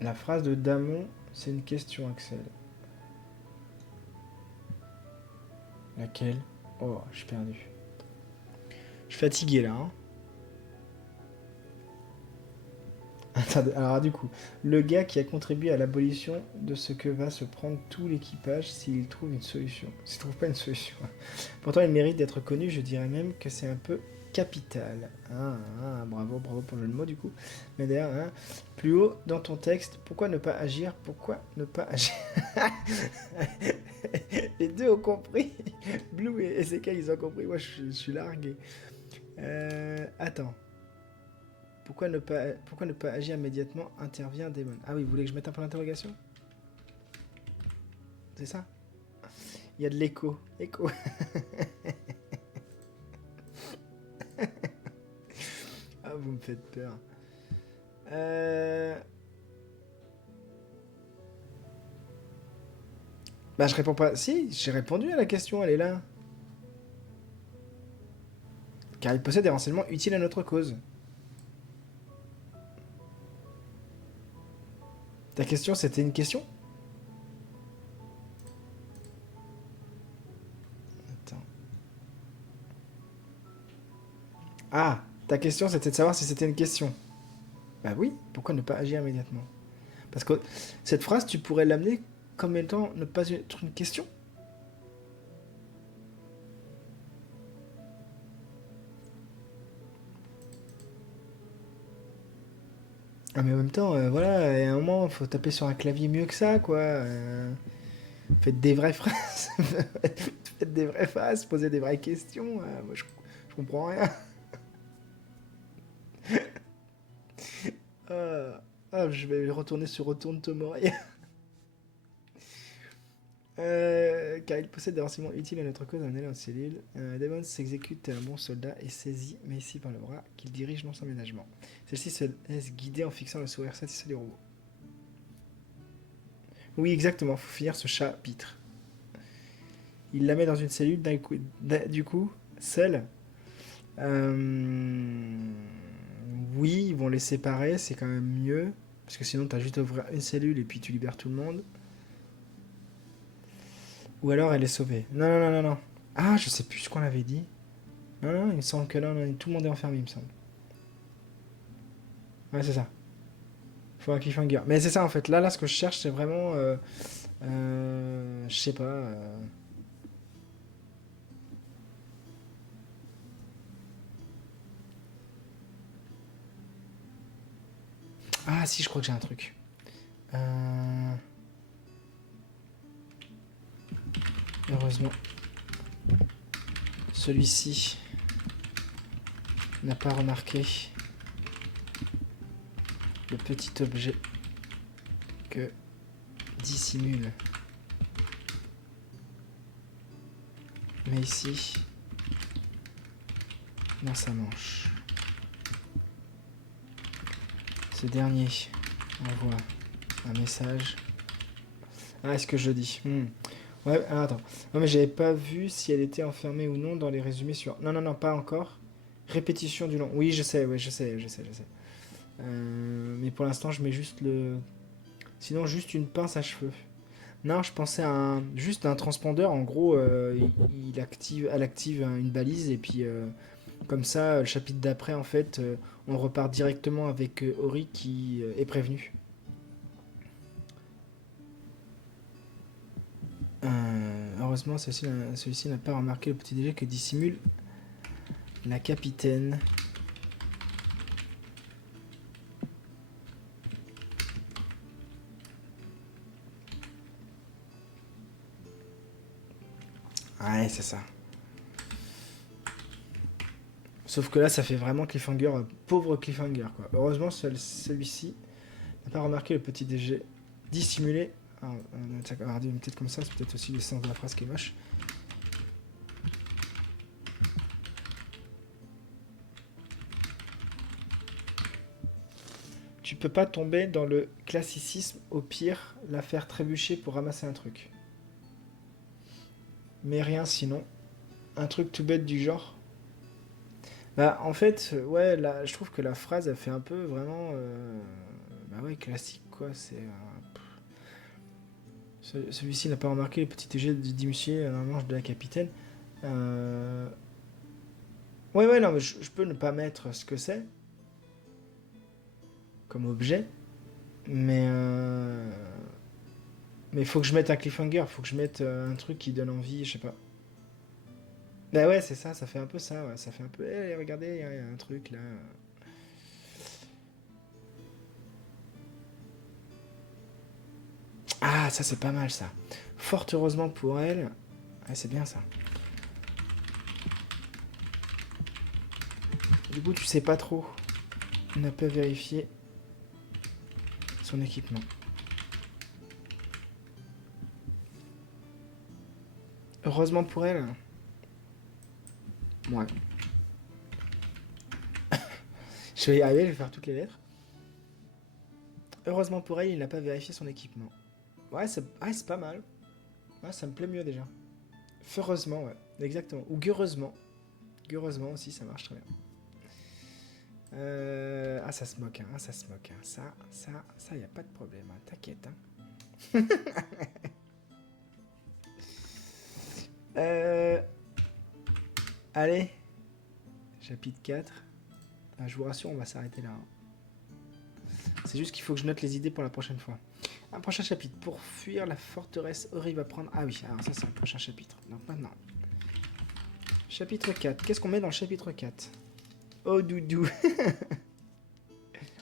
La phrase de Damon, c'est une question, Axel. Laquelle? Oh, je suis perdu. Je suis fatigué, là, hein. Attendez, alors du coup, le gars qui a contribué à l'abolition de ce que va se prendre tout l'équipage s'il trouve une solution. S'il trouve pas une solution. Pourtant, il mérite d'être connu, je dirais même que c'est un peu capital. Bravo, bravo pour le jeu de mots du coup. Mais d'ailleurs, hein, plus haut dans ton texte, pourquoi ne pas agir? Pourquoi ne pas agir? Les deux ont compris. Blue et Ezekiel, ils ont compris. Moi, je suis largué. Attends. Pourquoi ne pas agir immédiatement? Intervient Damon. Ah oui, vous voulez que je mette un point d'interrogation? C'est ça? Il y a de l'écho. Écho. Ah, vous me faites peur. Bah, je réponds pas. Si, j'ai répondu à la question, elle est là. Car il possède des renseignements utiles à notre cause. Ta question, c'était une question? Attends. Ah, ta question, c'était de savoir si c'était une question. Bah oui, pourquoi ne pas agir immédiatement? Parce que cette phrase, tu pourrais l'amener comme étant ne pas être une question. Ah mais en même temps, voilà, et à un moment, faut taper sur un clavier mieux que ça, quoi. Faites des vraies phrases. Faites des vraies phrases, posez des vraies questions. Moi, je comprends rien. Je vais retourner sur Retourne Tomori. Car il possède des renseignements utiles à notre cause, un élan de cellule. Damon s'exécute tel un bon soldat et saisit Macy par le bras, qu'il dirige dans son ménagement. Celle-ci se laisse guider en fixant le sourire satisfait du robot. Oui, exactement, faut finir ce chapitre. Il la met dans une cellule, du coup seule. Oui, ils vont les séparer, c'est quand même mieux. Parce que sinon, t'as juste à ouvrir une cellule et puis tu libères tout le monde. Ou alors elle est sauvée. Non, non, non, non, non. Ah, je sais plus ce qu'on avait dit. Non, non, il me semble que là, tout le monde est enfermé, il me semble. Ouais, c'est ça. Faut un cliffhanger. Mais c'est ça, en fait. Là, ce que je cherche, c'est vraiment... je sais pas... Ah, si, je crois que j'ai un truc. Heureusement. Celui-ci n'a pas remarqué le petit objet que dissimule. Mais ici, dans sa manche. Ce dernier envoie un message. Ah, est-ce que je dis Ouais, alors attends. Non, mais j'avais pas vu si elle était enfermée ou non dans les résumés sur... Non, non, non, pas encore. Répétition du nom. Oui, je sais, ouais, je sais. Mais pour l'instant, je mets juste le... Sinon, juste une pince à cheveux. Non, je pensais à juste un transpondeur. En gros, elle active une balise et puis comme ça, le chapitre d'après, en fait, on repart directement avec Ori qui est prévenu. Heureusement, celui-ci n'a pas remarqué le petit déjeuner que dissimule la capitaine. Ouais, c'est ça. Sauf que là, ça fait vraiment cliffhanger, pauvre cliffhanger, quoi. Heureusement, celui-ci n'a pas remarqué le petit DG dissimulé. Alors, peut-être comme ça, c'est peut-être aussi le sens de la phrase qui est moche. tu peux pas tomber dans le classicisme, au pire, la faire trébucher pour ramasser un truc. Mais rien sinon. Un truc tout bête du genre. Bah, en fait, ouais, là, je trouve que la phrase, elle fait un peu vraiment. Bah ouais, classique, quoi. C'est. Celui-ci n'a pas remarqué le petit TG de diminuer la manche de la capitaine. Euh... Ouais, ouais, non, mais je peux ne pas mettre ce que c'est comme objet, mais. Mais faut que je mette un cliffhanger, faut que je mette un truc qui donne envie, je sais pas. Bah ouais, c'est ça, ça fait un peu ça, ouais. Ça fait un peu. Eh, regardez, il y a un truc là. Ah, ça c'est pas mal ça. Fort heureusement pour elle. Ah, c'est bien ça. Du coup, tu sais pas trop. On n'a pas vérifié son équipement. Heureusement pour elle. Ouais. Je vais y arriver, je vais faire toutes les lettres. Heureusement pour elle, il n'a pas vérifié son équipement. Ouais, c'est pas mal. Ouais, ça me plaît mieux déjà. Heureusement, ouais. Exactement. Ou gueureusement. Gueureusement aussi, ça marche très bien. Ah, ça se moque, hein. Ah, ça se moque, hein. Ça, y a pas de problème, hein. T'inquiète, hein. Allez. Chapitre 4. Ah, je vous rassure, on va s'arrêter là. Hein. C'est juste qu'il faut que je note les idées pour la prochaine fois. Un prochain chapitre. Pour fuir la forteresse, Ori va prendre... Ah oui, alors ça c'est un prochain chapitre. Donc maintenant. Chapitre 4. Qu'est-ce qu'on met dans le chapitre 4? Oh doudou.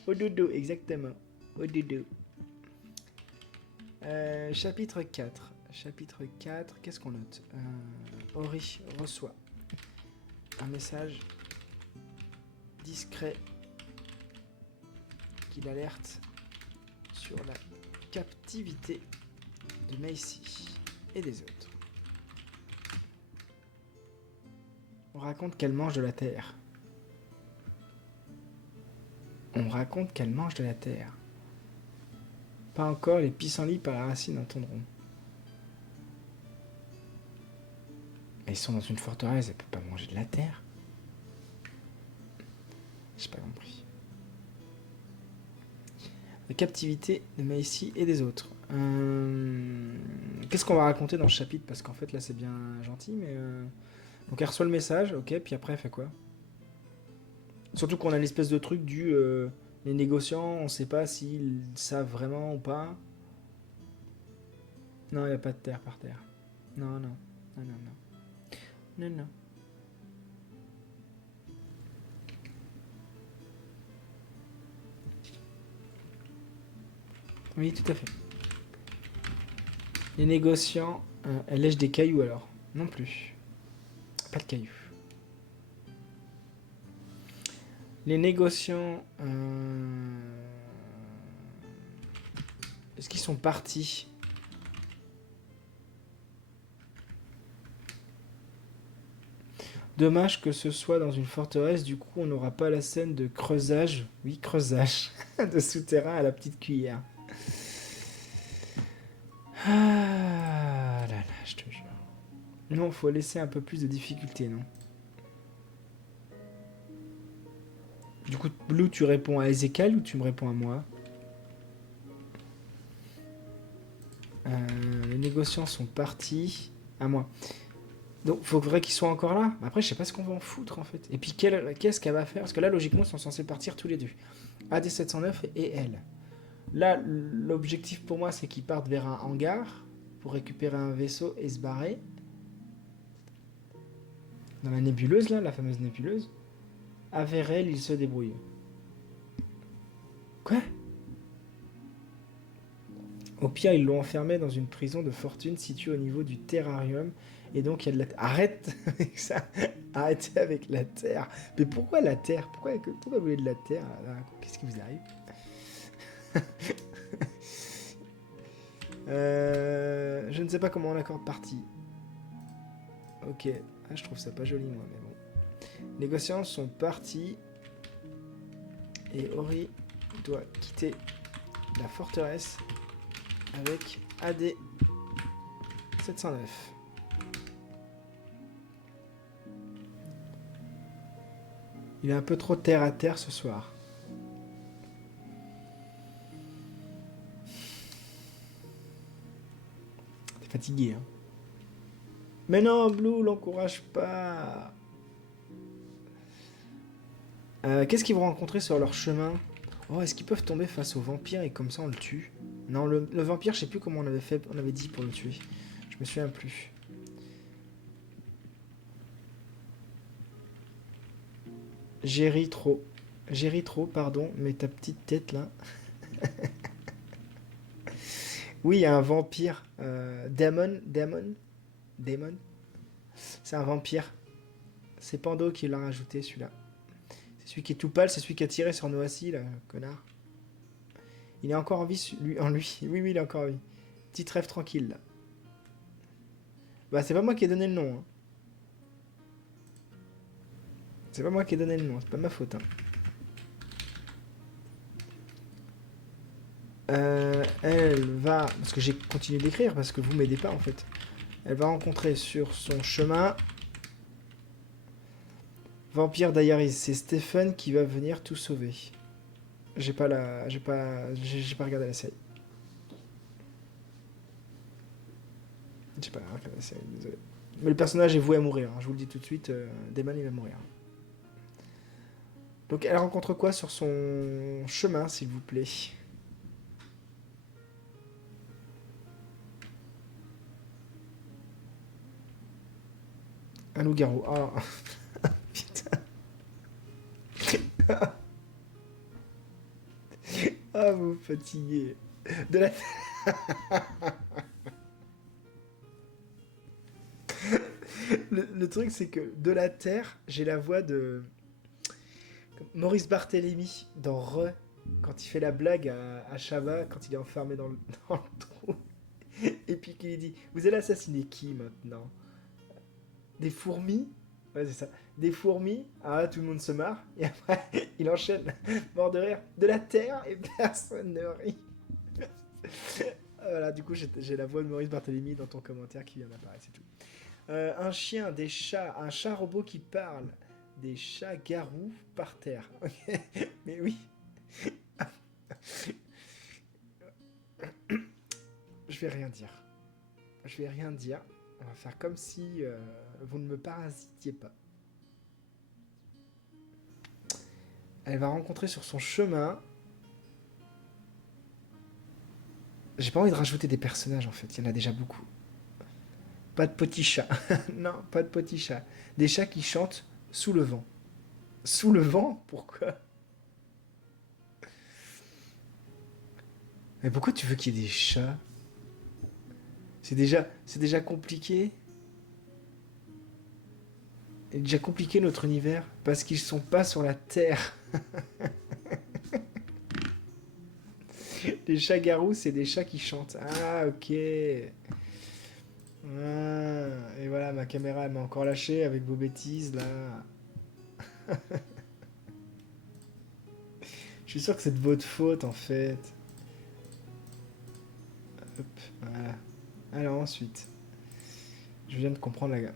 Oh doudou, exactement. Oh doudou. Chapitre 4. Chapitre 4. Qu'est-ce qu'on note? Ori reçoit un message discret qui l'alerte sur la captivité de Macy et des autres. On raconte qu'elle mange de la terre. On raconte qu'elle mange de la terre. Pas encore, les pissenlits par la racine entendront. Mais ils sont dans une forteresse, elle peut pas manger de la terre. J'ai pas compris. La captivité de Macy et des autres. Qu'est-ce qu'on va raconter dans ce chapitre? Parce qu'en fait là c'est bien gentil, mais... Donc elle reçoit le message, ok, puis après elle fait quoi? Surtout qu'on a l'espèce de truc du... les négociants, on sait pas s'ils savent vraiment ou pas. Non, il n'y a pas de terre par terre. Non, non. Non, non, non. Non, non. Oui, tout à fait. Les négociants, elles lèchent des cailloux alors? Non plus. Pas de cailloux. Les négociants... Est-ce qu'ils sont partis? Dommage que ce soit dans une forteresse, du coup on n'aura pas la scène de creusage, oui creusage, de souterrain à la petite cuillère. Ah là là, je te jure. Non, faut laisser un peu plus de difficulté, non? Du coup, Blue, tu réponds à Ezekiel ou tu me réponds à moi? Les négociants sont partis. À moi. Donc, faudrait qu'ils soient encore là. Après, je sais pas ce qu'on va en foutre en fait. Et puis, qu'est-ce qu'elle va faire? Parce que là, logiquement, ils sont censés partir tous les deux. AD709 et elle. Là, l'objectif pour moi, c'est qu'ils partent vers un hangar pour récupérer un vaisseau et se barrer. Dans la nébuleuse, là, la fameuse nébuleuse. Averell, il se débrouille. Quoi? Au pire, ils l'ont enfermé dans une prison de fortune située au niveau du terrarium. Et donc, il y a de la... Arrête avec ça. Arrêtez avec la terre. Mais pourquoi la terre? Pourquoi vous voulez de la terre? Qu'est-ce qui vous arrive? Je ne sais pas comment on accorde partie. Ok. Ah, je trouve ça pas joli, moi, mais bon. Les négociants sont partis. Et Ori doit quitter la forteresse avec AD 709. Il est un peu trop terre à terre ce soir. T'es fatigué, hein. Mais non, Blue, l'encourage pas. Qu'est-ce qu'ils vont rencontrer sur leur chemin? Oh, est-ce qu'ils peuvent tomber face au vampire et comme ça on le tue? Non, le vampire, je sais plus comment on avait fait, on avait dit pour le tuer. Je me souviens plus. J'ai ri trop. J'ai ri trop, pardon, mais ta petite tête là. Oui, il y a un vampire. Damon. C'est un vampire. C'est Pando qui l'a rajouté celui-là. C'est celui qui est tout pâle, c'est celui qui a tiré sur Noassi, là, connard. Il est encore en vie, lui, en lui. Oui, oui, il est encore en vie. Petite rêve tranquille, là. Bah, c'est pas moi qui ai donné le nom. Hein. C'est pas moi qui ai donné le nom, c'est pas ma faute. Hein. Elle va... Parce que j'ai continué d'écrire, parce que vous m'aidez pas, en fait. Elle va rencontrer sur son chemin... Vampire d'Ayaris, c'est Stephen qui va venir tout sauver. J'ai pas regardé la série. J'ai pas regardé la série, désolé. Mais le personnage est voué à mourir, hein, je vous le dis tout de suite, Damon il va mourir. Donc elle rencontre quoi sur son chemin, s'il vous plaît? Un loup-garou. Ah, putain. Ah, vous me fatiguez. De la... le truc, c'est que de la Terre, j'ai la voix de Maurice Barthélémy dans Re, quand il fait la blague à Chava, quand il est enfermé dans le trou. Et puis qu'il dit, vous allez assassiner qui maintenant? Des fourmis? Ouais, c'est ça. Des fourmis? Ah, tout le monde se marre. Et après, il enchaîne, mort de rire, de la Terre, et personne ne rit. Voilà, du coup, j'ai la voix de Maurice Barthélémy dans ton commentaire qui vient d'apparaître, c'est tout. Un chien, des chats, un chat robot qui parle, des chats garous par terre. Mais oui. Je vais rien dire. Je vais rien dire. On va faire comme si vous ne me parasitiez pas. Elle va rencontrer sur son chemin... J'ai pas envie de rajouter des personnages en fait, il y en a déjà beaucoup. Pas de petits chats. Non, pas de petits chats. Des chats qui chantent sous le vent. Sous le vent? Pourquoi? Mais pourquoi tu veux qu'il y ait des chats? C'est déjà compliqué. C'est déjà compliqué notre univers parce qu'ils sont pas sur la Terre. Les chats garous, c'est des chats qui chantent. Ah, ok. Ah, et voilà, ma caméra elle m'a encore lâché avec vos bêtises là. Je suis sûr que c'est de votre faute en fait. Hop, voilà. Alors ensuite, je viens de comprendre la gamme.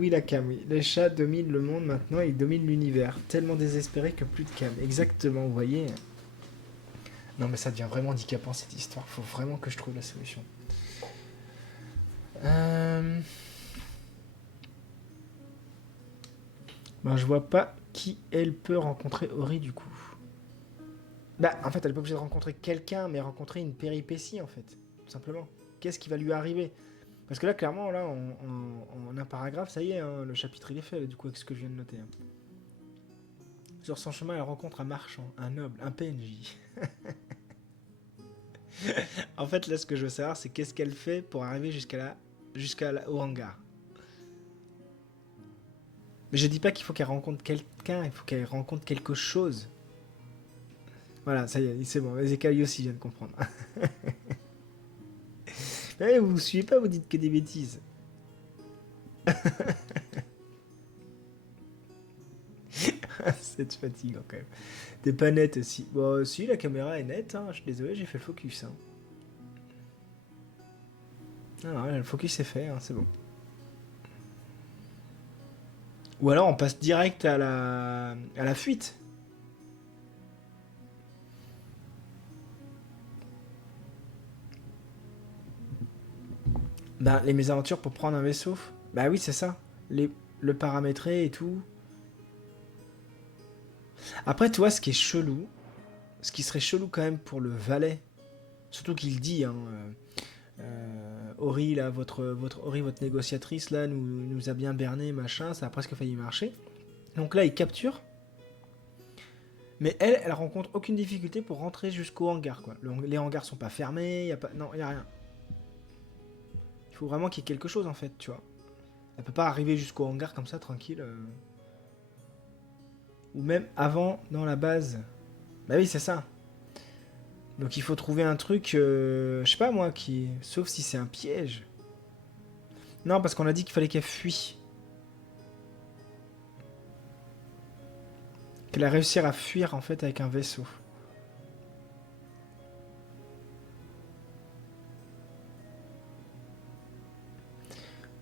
Oui, la cam, oui. Les chats dominent le monde maintenant, ils dominent l'univers. Tellement désespérés que plus de cam. Exactement, vous voyez. Non mais ça devient vraiment handicapant cette histoire. Faut vraiment que je trouve la solution. Ben, je vois pas qui elle peut rencontrer Ori du coup. Bah, en fait, elle est pas obligée de rencontrer quelqu'un, mais rencontrer une péripétie, en fait. Tout simplement. Qu'est-ce qui va lui arriver? Parce que là, clairement, là, en un paragraphe, ça y est, hein, le chapitre, il est fait, du coup, avec ce que je viens de noter. Hein. Sur son chemin, elle rencontre un marchand, un noble, un PNJ. En fait, là, ce que je veux savoir, c'est qu'est-ce qu'elle fait pour arriver au hangar. Mais je dis pas qu'il faut qu'elle rencontre quelqu'un, il faut qu'elle rencontre quelque chose. Voilà, ça y est, c'est bon. Ezekiel aussi vient de comprendre. Mais vous suivez pas, vous dites que des bêtises. C'est fatigant quand même. T'es pas net aussi. Bon, si, la caméra est nette, hein. Je suis désolé, j'ai fait le focus. Hein. Ah, le focus est fait, hein, c'est bon. Ou alors on passe direct à la fuite. Ben, les mésaventures pour prendre un vaisseau. Bah oui, c'est ça. Les, le paramétrer et tout. Après, tu vois, ce qui est chelou, ce qui serait chelou quand même pour le valet, surtout qu'il dit, hein, Ori, là, Ori, votre négociatrice, là, nous a bien berné, machin, ça a presque failli marcher. Donc là, il capture, mais elle rencontre aucune difficulté pour rentrer jusqu'au hangar, quoi. Les hangars sont pas fermés, y a pas, non, y a rien. Il faut vraiment qu'il y ait quelque chose, en fait, tu vois. Elle peut pas arriver jusqu'au hangar comme ça, tranquille. Ou même avant, dans la base. Bah oui, c'est ça. Donc il faut trouver un truc, je sais pas moi, qui... Sauf si c'est un piège. Non, parce qu'on a dit qu'il fallait qu'elle fuit. Qu'elle a réussi à fuir, en fait, avec un vaisseau.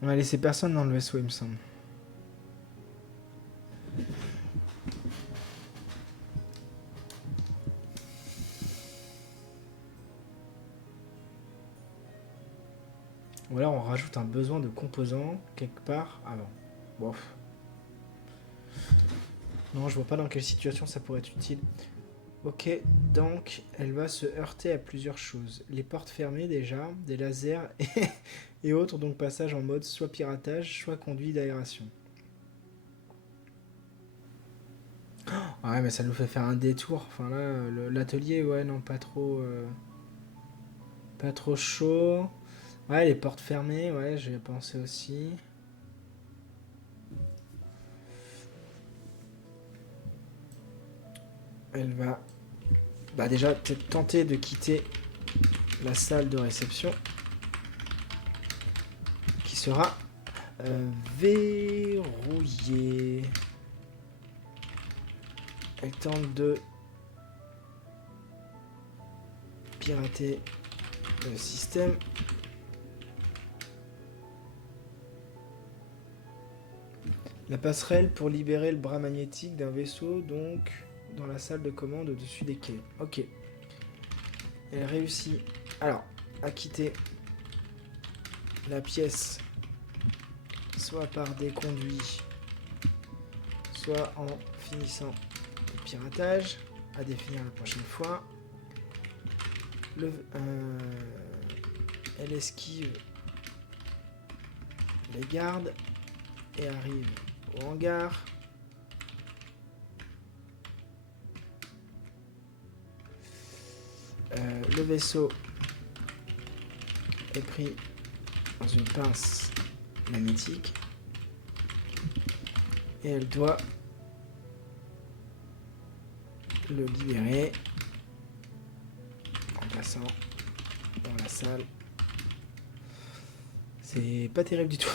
On a laissé personne dans le vaisseau, il me semble. Ou alors on rajoute un besoin de composants quelque part avant. Bof. Non, je vois pas dans quelle situation ça pourrait être utile. Ok, donc elle va se heurter à plusieurs choses. Les portes fermées déjà, des lasers et autres, donc passage en mode soit piratage, soit conduit d'aération. Ah ouais, mais ça nous fait faire un détour. Enfin là, l'atelier, ouais, non, pas trop chaud. Ouais, les portes fermées, ouais, j'ai pensé aussi. Elle va, bah déjà, peut-être tenter de quitter la salle de réception, qui sera verrouillée. Elle tente de pirater le système. La passerelle pour libérer le bras magnétique d'un vaisseau, donc dans la salle de commande au-dessus des quais. Ok. Elle réussit alors à quitter la pièce soit par des conduits, soit en finissant le piratage, à définir la prochaine fois. Elle esquive les gardes et arrive au hangar. Le vaisseau est pris dans une pince magnétique et elle doit le libérer en passant dans la salle. C'est pas terrible du tout.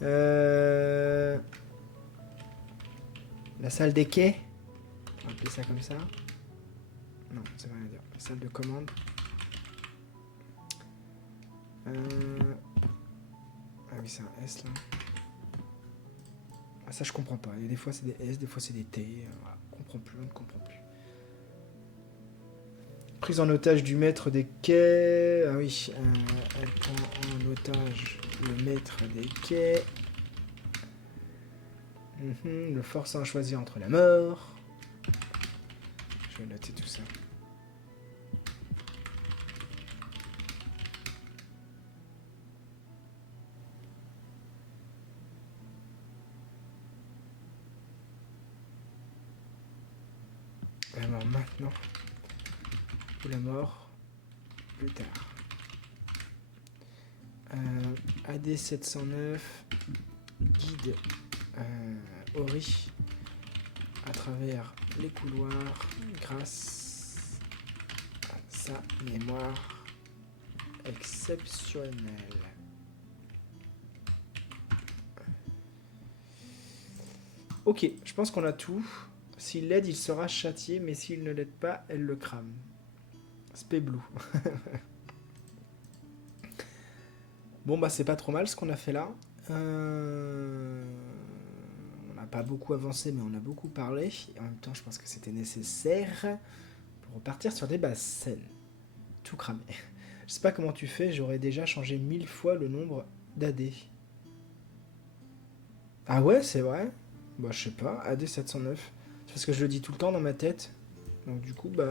La salle des quais, on va appeler ça comme ça. Non, ça veut rien dire. La salle de commande. Ah oui, c'est un S là. Ah, ça, je comprends pas. Des fois, c'est des S, des fois, c'est des T. Voilà. On comprend plus, on ne comprend plus. Prise en otage du maître des quais. Ah oui, elle prend en otage le maître des quais. Le forçant à choisir entre la mort. Je vais noter tout ça. La mort maintenant. Ou la mort plus tard. AD709 guide Ori à travers les couloirs grâce à sa mémoire exceptionnelle. Ok, je pense qu'on a tout. S'il l'aide, il sera châtié, mais s'il ne l'aide pas, elle le crame. Spé Blue. Bon, bah c'est pas trop mal ce qu'on a fait là. On n'a pas beaucoup avancé, mais on a beaucoup parlé. Et en même temps, je pense que c'était nécessaire pour repartir sur des bases saines. Tout cramé. Je sais pas comment tu fais, j'aurais déjà changé 1000 fois le nombre d'AD. Ah ouais, c'est vrai? Bah je sais pas, AD 709. C'est parce que je le dis tout le temps dans ma tête. Donc du coup, bah...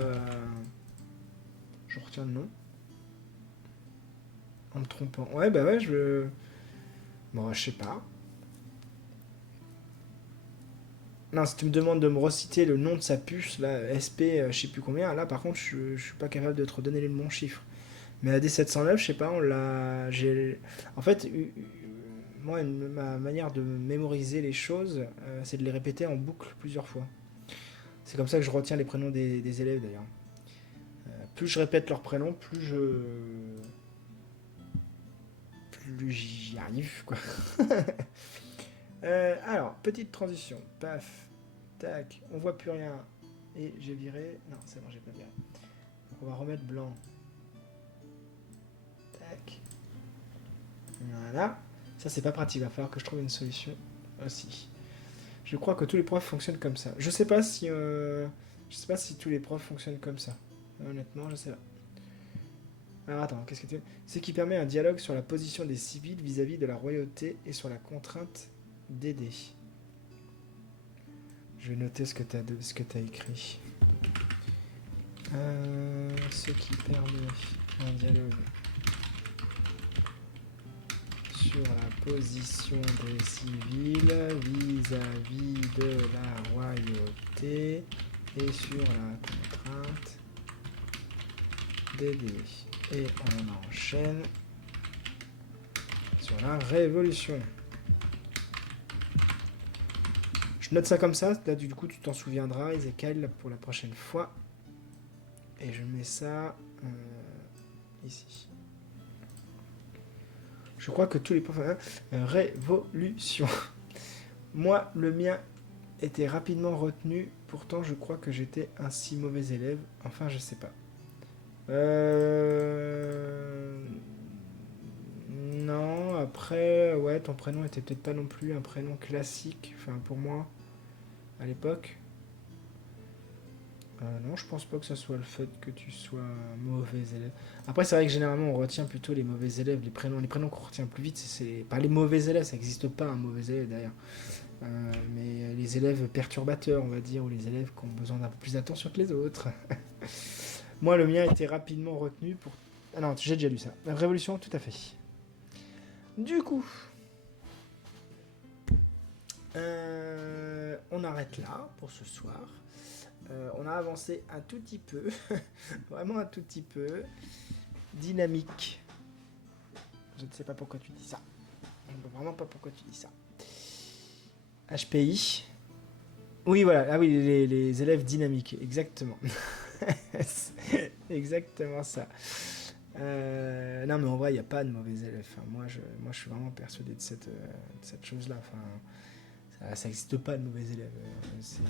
je retiens le nom. En me trompant. Ouais, bah ouais, je... Bon, je sais pas. Non, si tu me demandes de me reciter le nom de sa puce, là, SP, je sais plus combien, là par contre, je suis pas capable de te redonner le bon chiffre. Mais AD 709, je sais pas, on l'a. En fait, moi, ma manière de mémoriser les choses, c'est de les répéter en boucle plusieurs fois. C'est comme ça que je retiens les prénoms des élèves d'ailleurs. Plus je répète leurs prénoms, plus j'y arrive, quoi. Alors, petite transition. Paf. Tac. On voit plus rien. Et j'ai viré. Non, c'est bon, j'ai pas viré. Donc on va remettre blanc. Tac. Voilà. Ça, c'est pas pratique. Il va falloir que je trouve une solution aussi. Je crois que tous les profs fonctionnent comme ça. Je sais pas si tous les profs fonctionnent comme ça. Honnêtement, je sais pas. Alors attends, qu'est-ce que tu... C'est qui permet un dialogue sur la position des civils vis-à-vis de la royauté et sur la contrainte d'aider. Je vais noter ce que tu as écrit. Ce qui permet un dialogue sur la position des civils vis-à-vis de la royauté et sur la contrainte d'aider. Et on enchaîne sur la révolution. Je note ça comme ça, là du coup tu t'en souviendras, Ezekiel, pour la prochaine fois. Et je mets ça ici. Je crois que tous les profs... révolution. Moi, le mien était rapidement retenu, pourtant je crois que j'étais un si mauvais élève. Enfin, je sais pas. Non, après, ouais, ton prénom était peut-être pas non plus un prénom classique, enfin pour moi, à l'époque. Non, je pense pas que ce soit le fait que tu sois un mauvais élève. Après, c'est vrai que généralement, on retient plutôt les mauvais élèves. Les prénoms qu'on retient plus vite, c'est pas les mauvais élèves, ça n'existe pas un mauvais élève d'ailleurs. Mais les élèves perturbateurs, on va dire, ou les élèves qui ont besoin d'un peu plus d'attention que les autres. Moi, le mien était rapidement retenu pour... Ah non, j'ai déjà lu ça. Révolution, tout à fait. Du coup, on arrête là pour ce soir. On a avancé un tout petit peu, vraiment un tout petit peu. Dynamique. Je ne sais pas pourquoi tu dis ça. Je ne sais vraiment pas pourquoi tu dis ça. HPI. Oui, voilà. Ah oui, les élèves dynamiques, exactement. Exactement ça. Non, mais en vrai, il n'y a pas de mauvais élèves. Enfin, moi, je suis vraiment persuadé de cette chose-là. Enfin, ça n'existe pas de mauvais élèves. C'est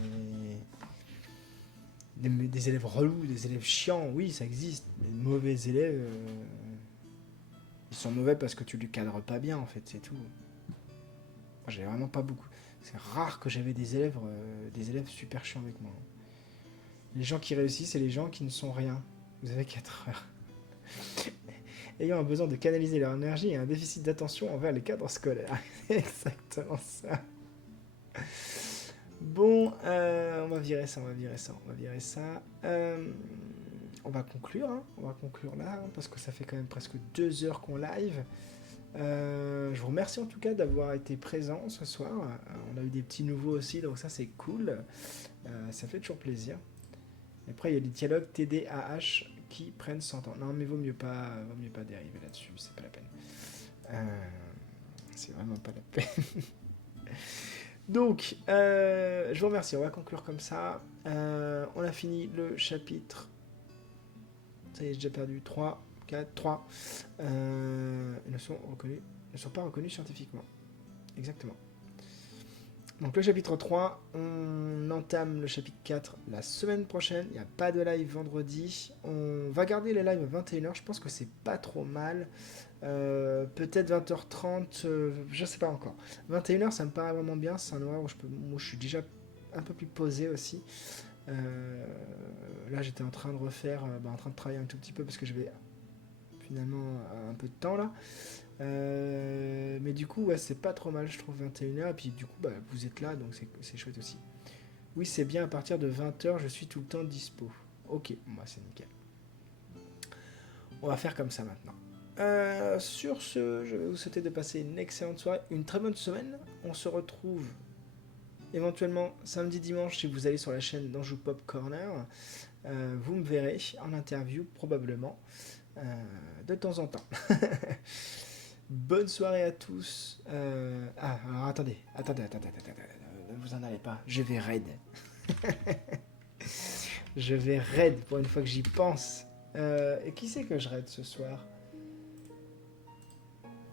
des élèves relous, des élèves chiants, oui, ça existe. Mais de mauvais élèves, ils sont mauvais parce que tu les cadres pas bien, en fait, c'est tout. Moi, j'avais vraiment pas beaucoup. C'est rare que j'avais des élèves super chiants avec moi. Les gens qui réussissent, c'est les gens qui ne sont rien. Vous avez 4 heures. Ayant un besoin de canaliser leur énergie et un déficit d'attention envers les cadres scolaires. C'est exactement ça. Bon, on va virer ça. On va conclure, hein. On va conclure là, hein, parce que ça fait quand même presque 2 heures qu'on live. Je vous remercie en tout cas d'avoir été présent ce soir. On a eu des petits nouveaux aussi, donc ça c'est cool. Ça fait toujours plaisir. Et après, il y a des dialogues TDAH qui prennent 100 ans. Non, mais vaut mieux pas dériver là-dessus, c'est pas la peine. C'est vraiment pas la peine. Donc, je vous remercie. On va conclure comme ça. On a fini le chapitre. Ça y est, j'ai déjà perdu. 3, 4, 3. Ne sont pas reconnus scientifiquement. Exactement. Donc le chapitre 3, on entame le chapitre 4 la semaine prochaine. Il n'y a pas de live vendredi. On va garder les lives à 21h. Je pense que c'est pas trop mal. Peut-être 20h30, je sais pas encore. 21h, ça me paraît vraiment bien. C'est un horaire où je suis déjà un peu plus posé aussi. Là, j'étais en train de refaire, en train de travailler un tout petit peu parce que je vais finalement un peu de temps là. Mais du coup, ouais, c'est pas trop mal, je trouve, 21h. Et puis du coup, vous êtes là, donc c'est chouette aussi. Oui, c'est bien, à partir de 20h, je suis tout le temps dispo. Ok, moi c'est nickel. On va faire comme ça maintenant. Sur ce, je vais vous souhaiter de passer une excellente soirée, une très bonne semaine. On se retrouve éventuellement samedi, dimanche si vous allez sur la chaîne d'Anjou Pop Corner. Vous me verrez en interview probablement de temps en temps. Bonne soirée à tous. Alors attendez, ne vous en allez pas. Je vais raid. Je vais raid pour une fois que j'y pense. Et qui c'est que je raid ce soir?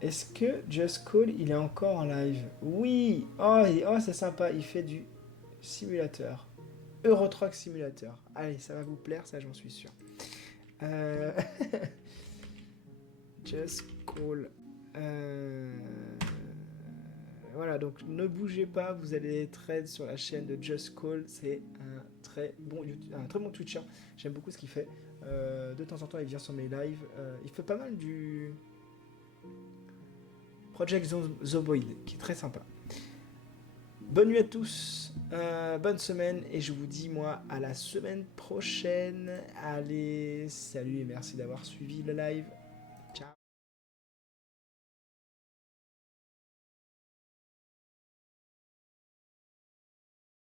Est-ce que Just Call, il est encore en live? Oui. Oh, c'est sympa. Il fait du simulateur. Euro Truck Simulator. Allez, ça va vous plaire, ça j'en suis sûr. Just Call. Voilà, donc ne bougez pas, vous allez être raid sur la chaîne de Just Call. C'est un très bon Twitcher. J'aime beaucoup ce qu'il fait. De temps en temps, il vient sur mes lives. Il fait pas mal du Project Zomboid, qui est très sympa. Bonne nuit à tous, bonne semaine, et je vous dis moi à la semaine prochaine. Allez, salut et merci d'avoir suivi le live.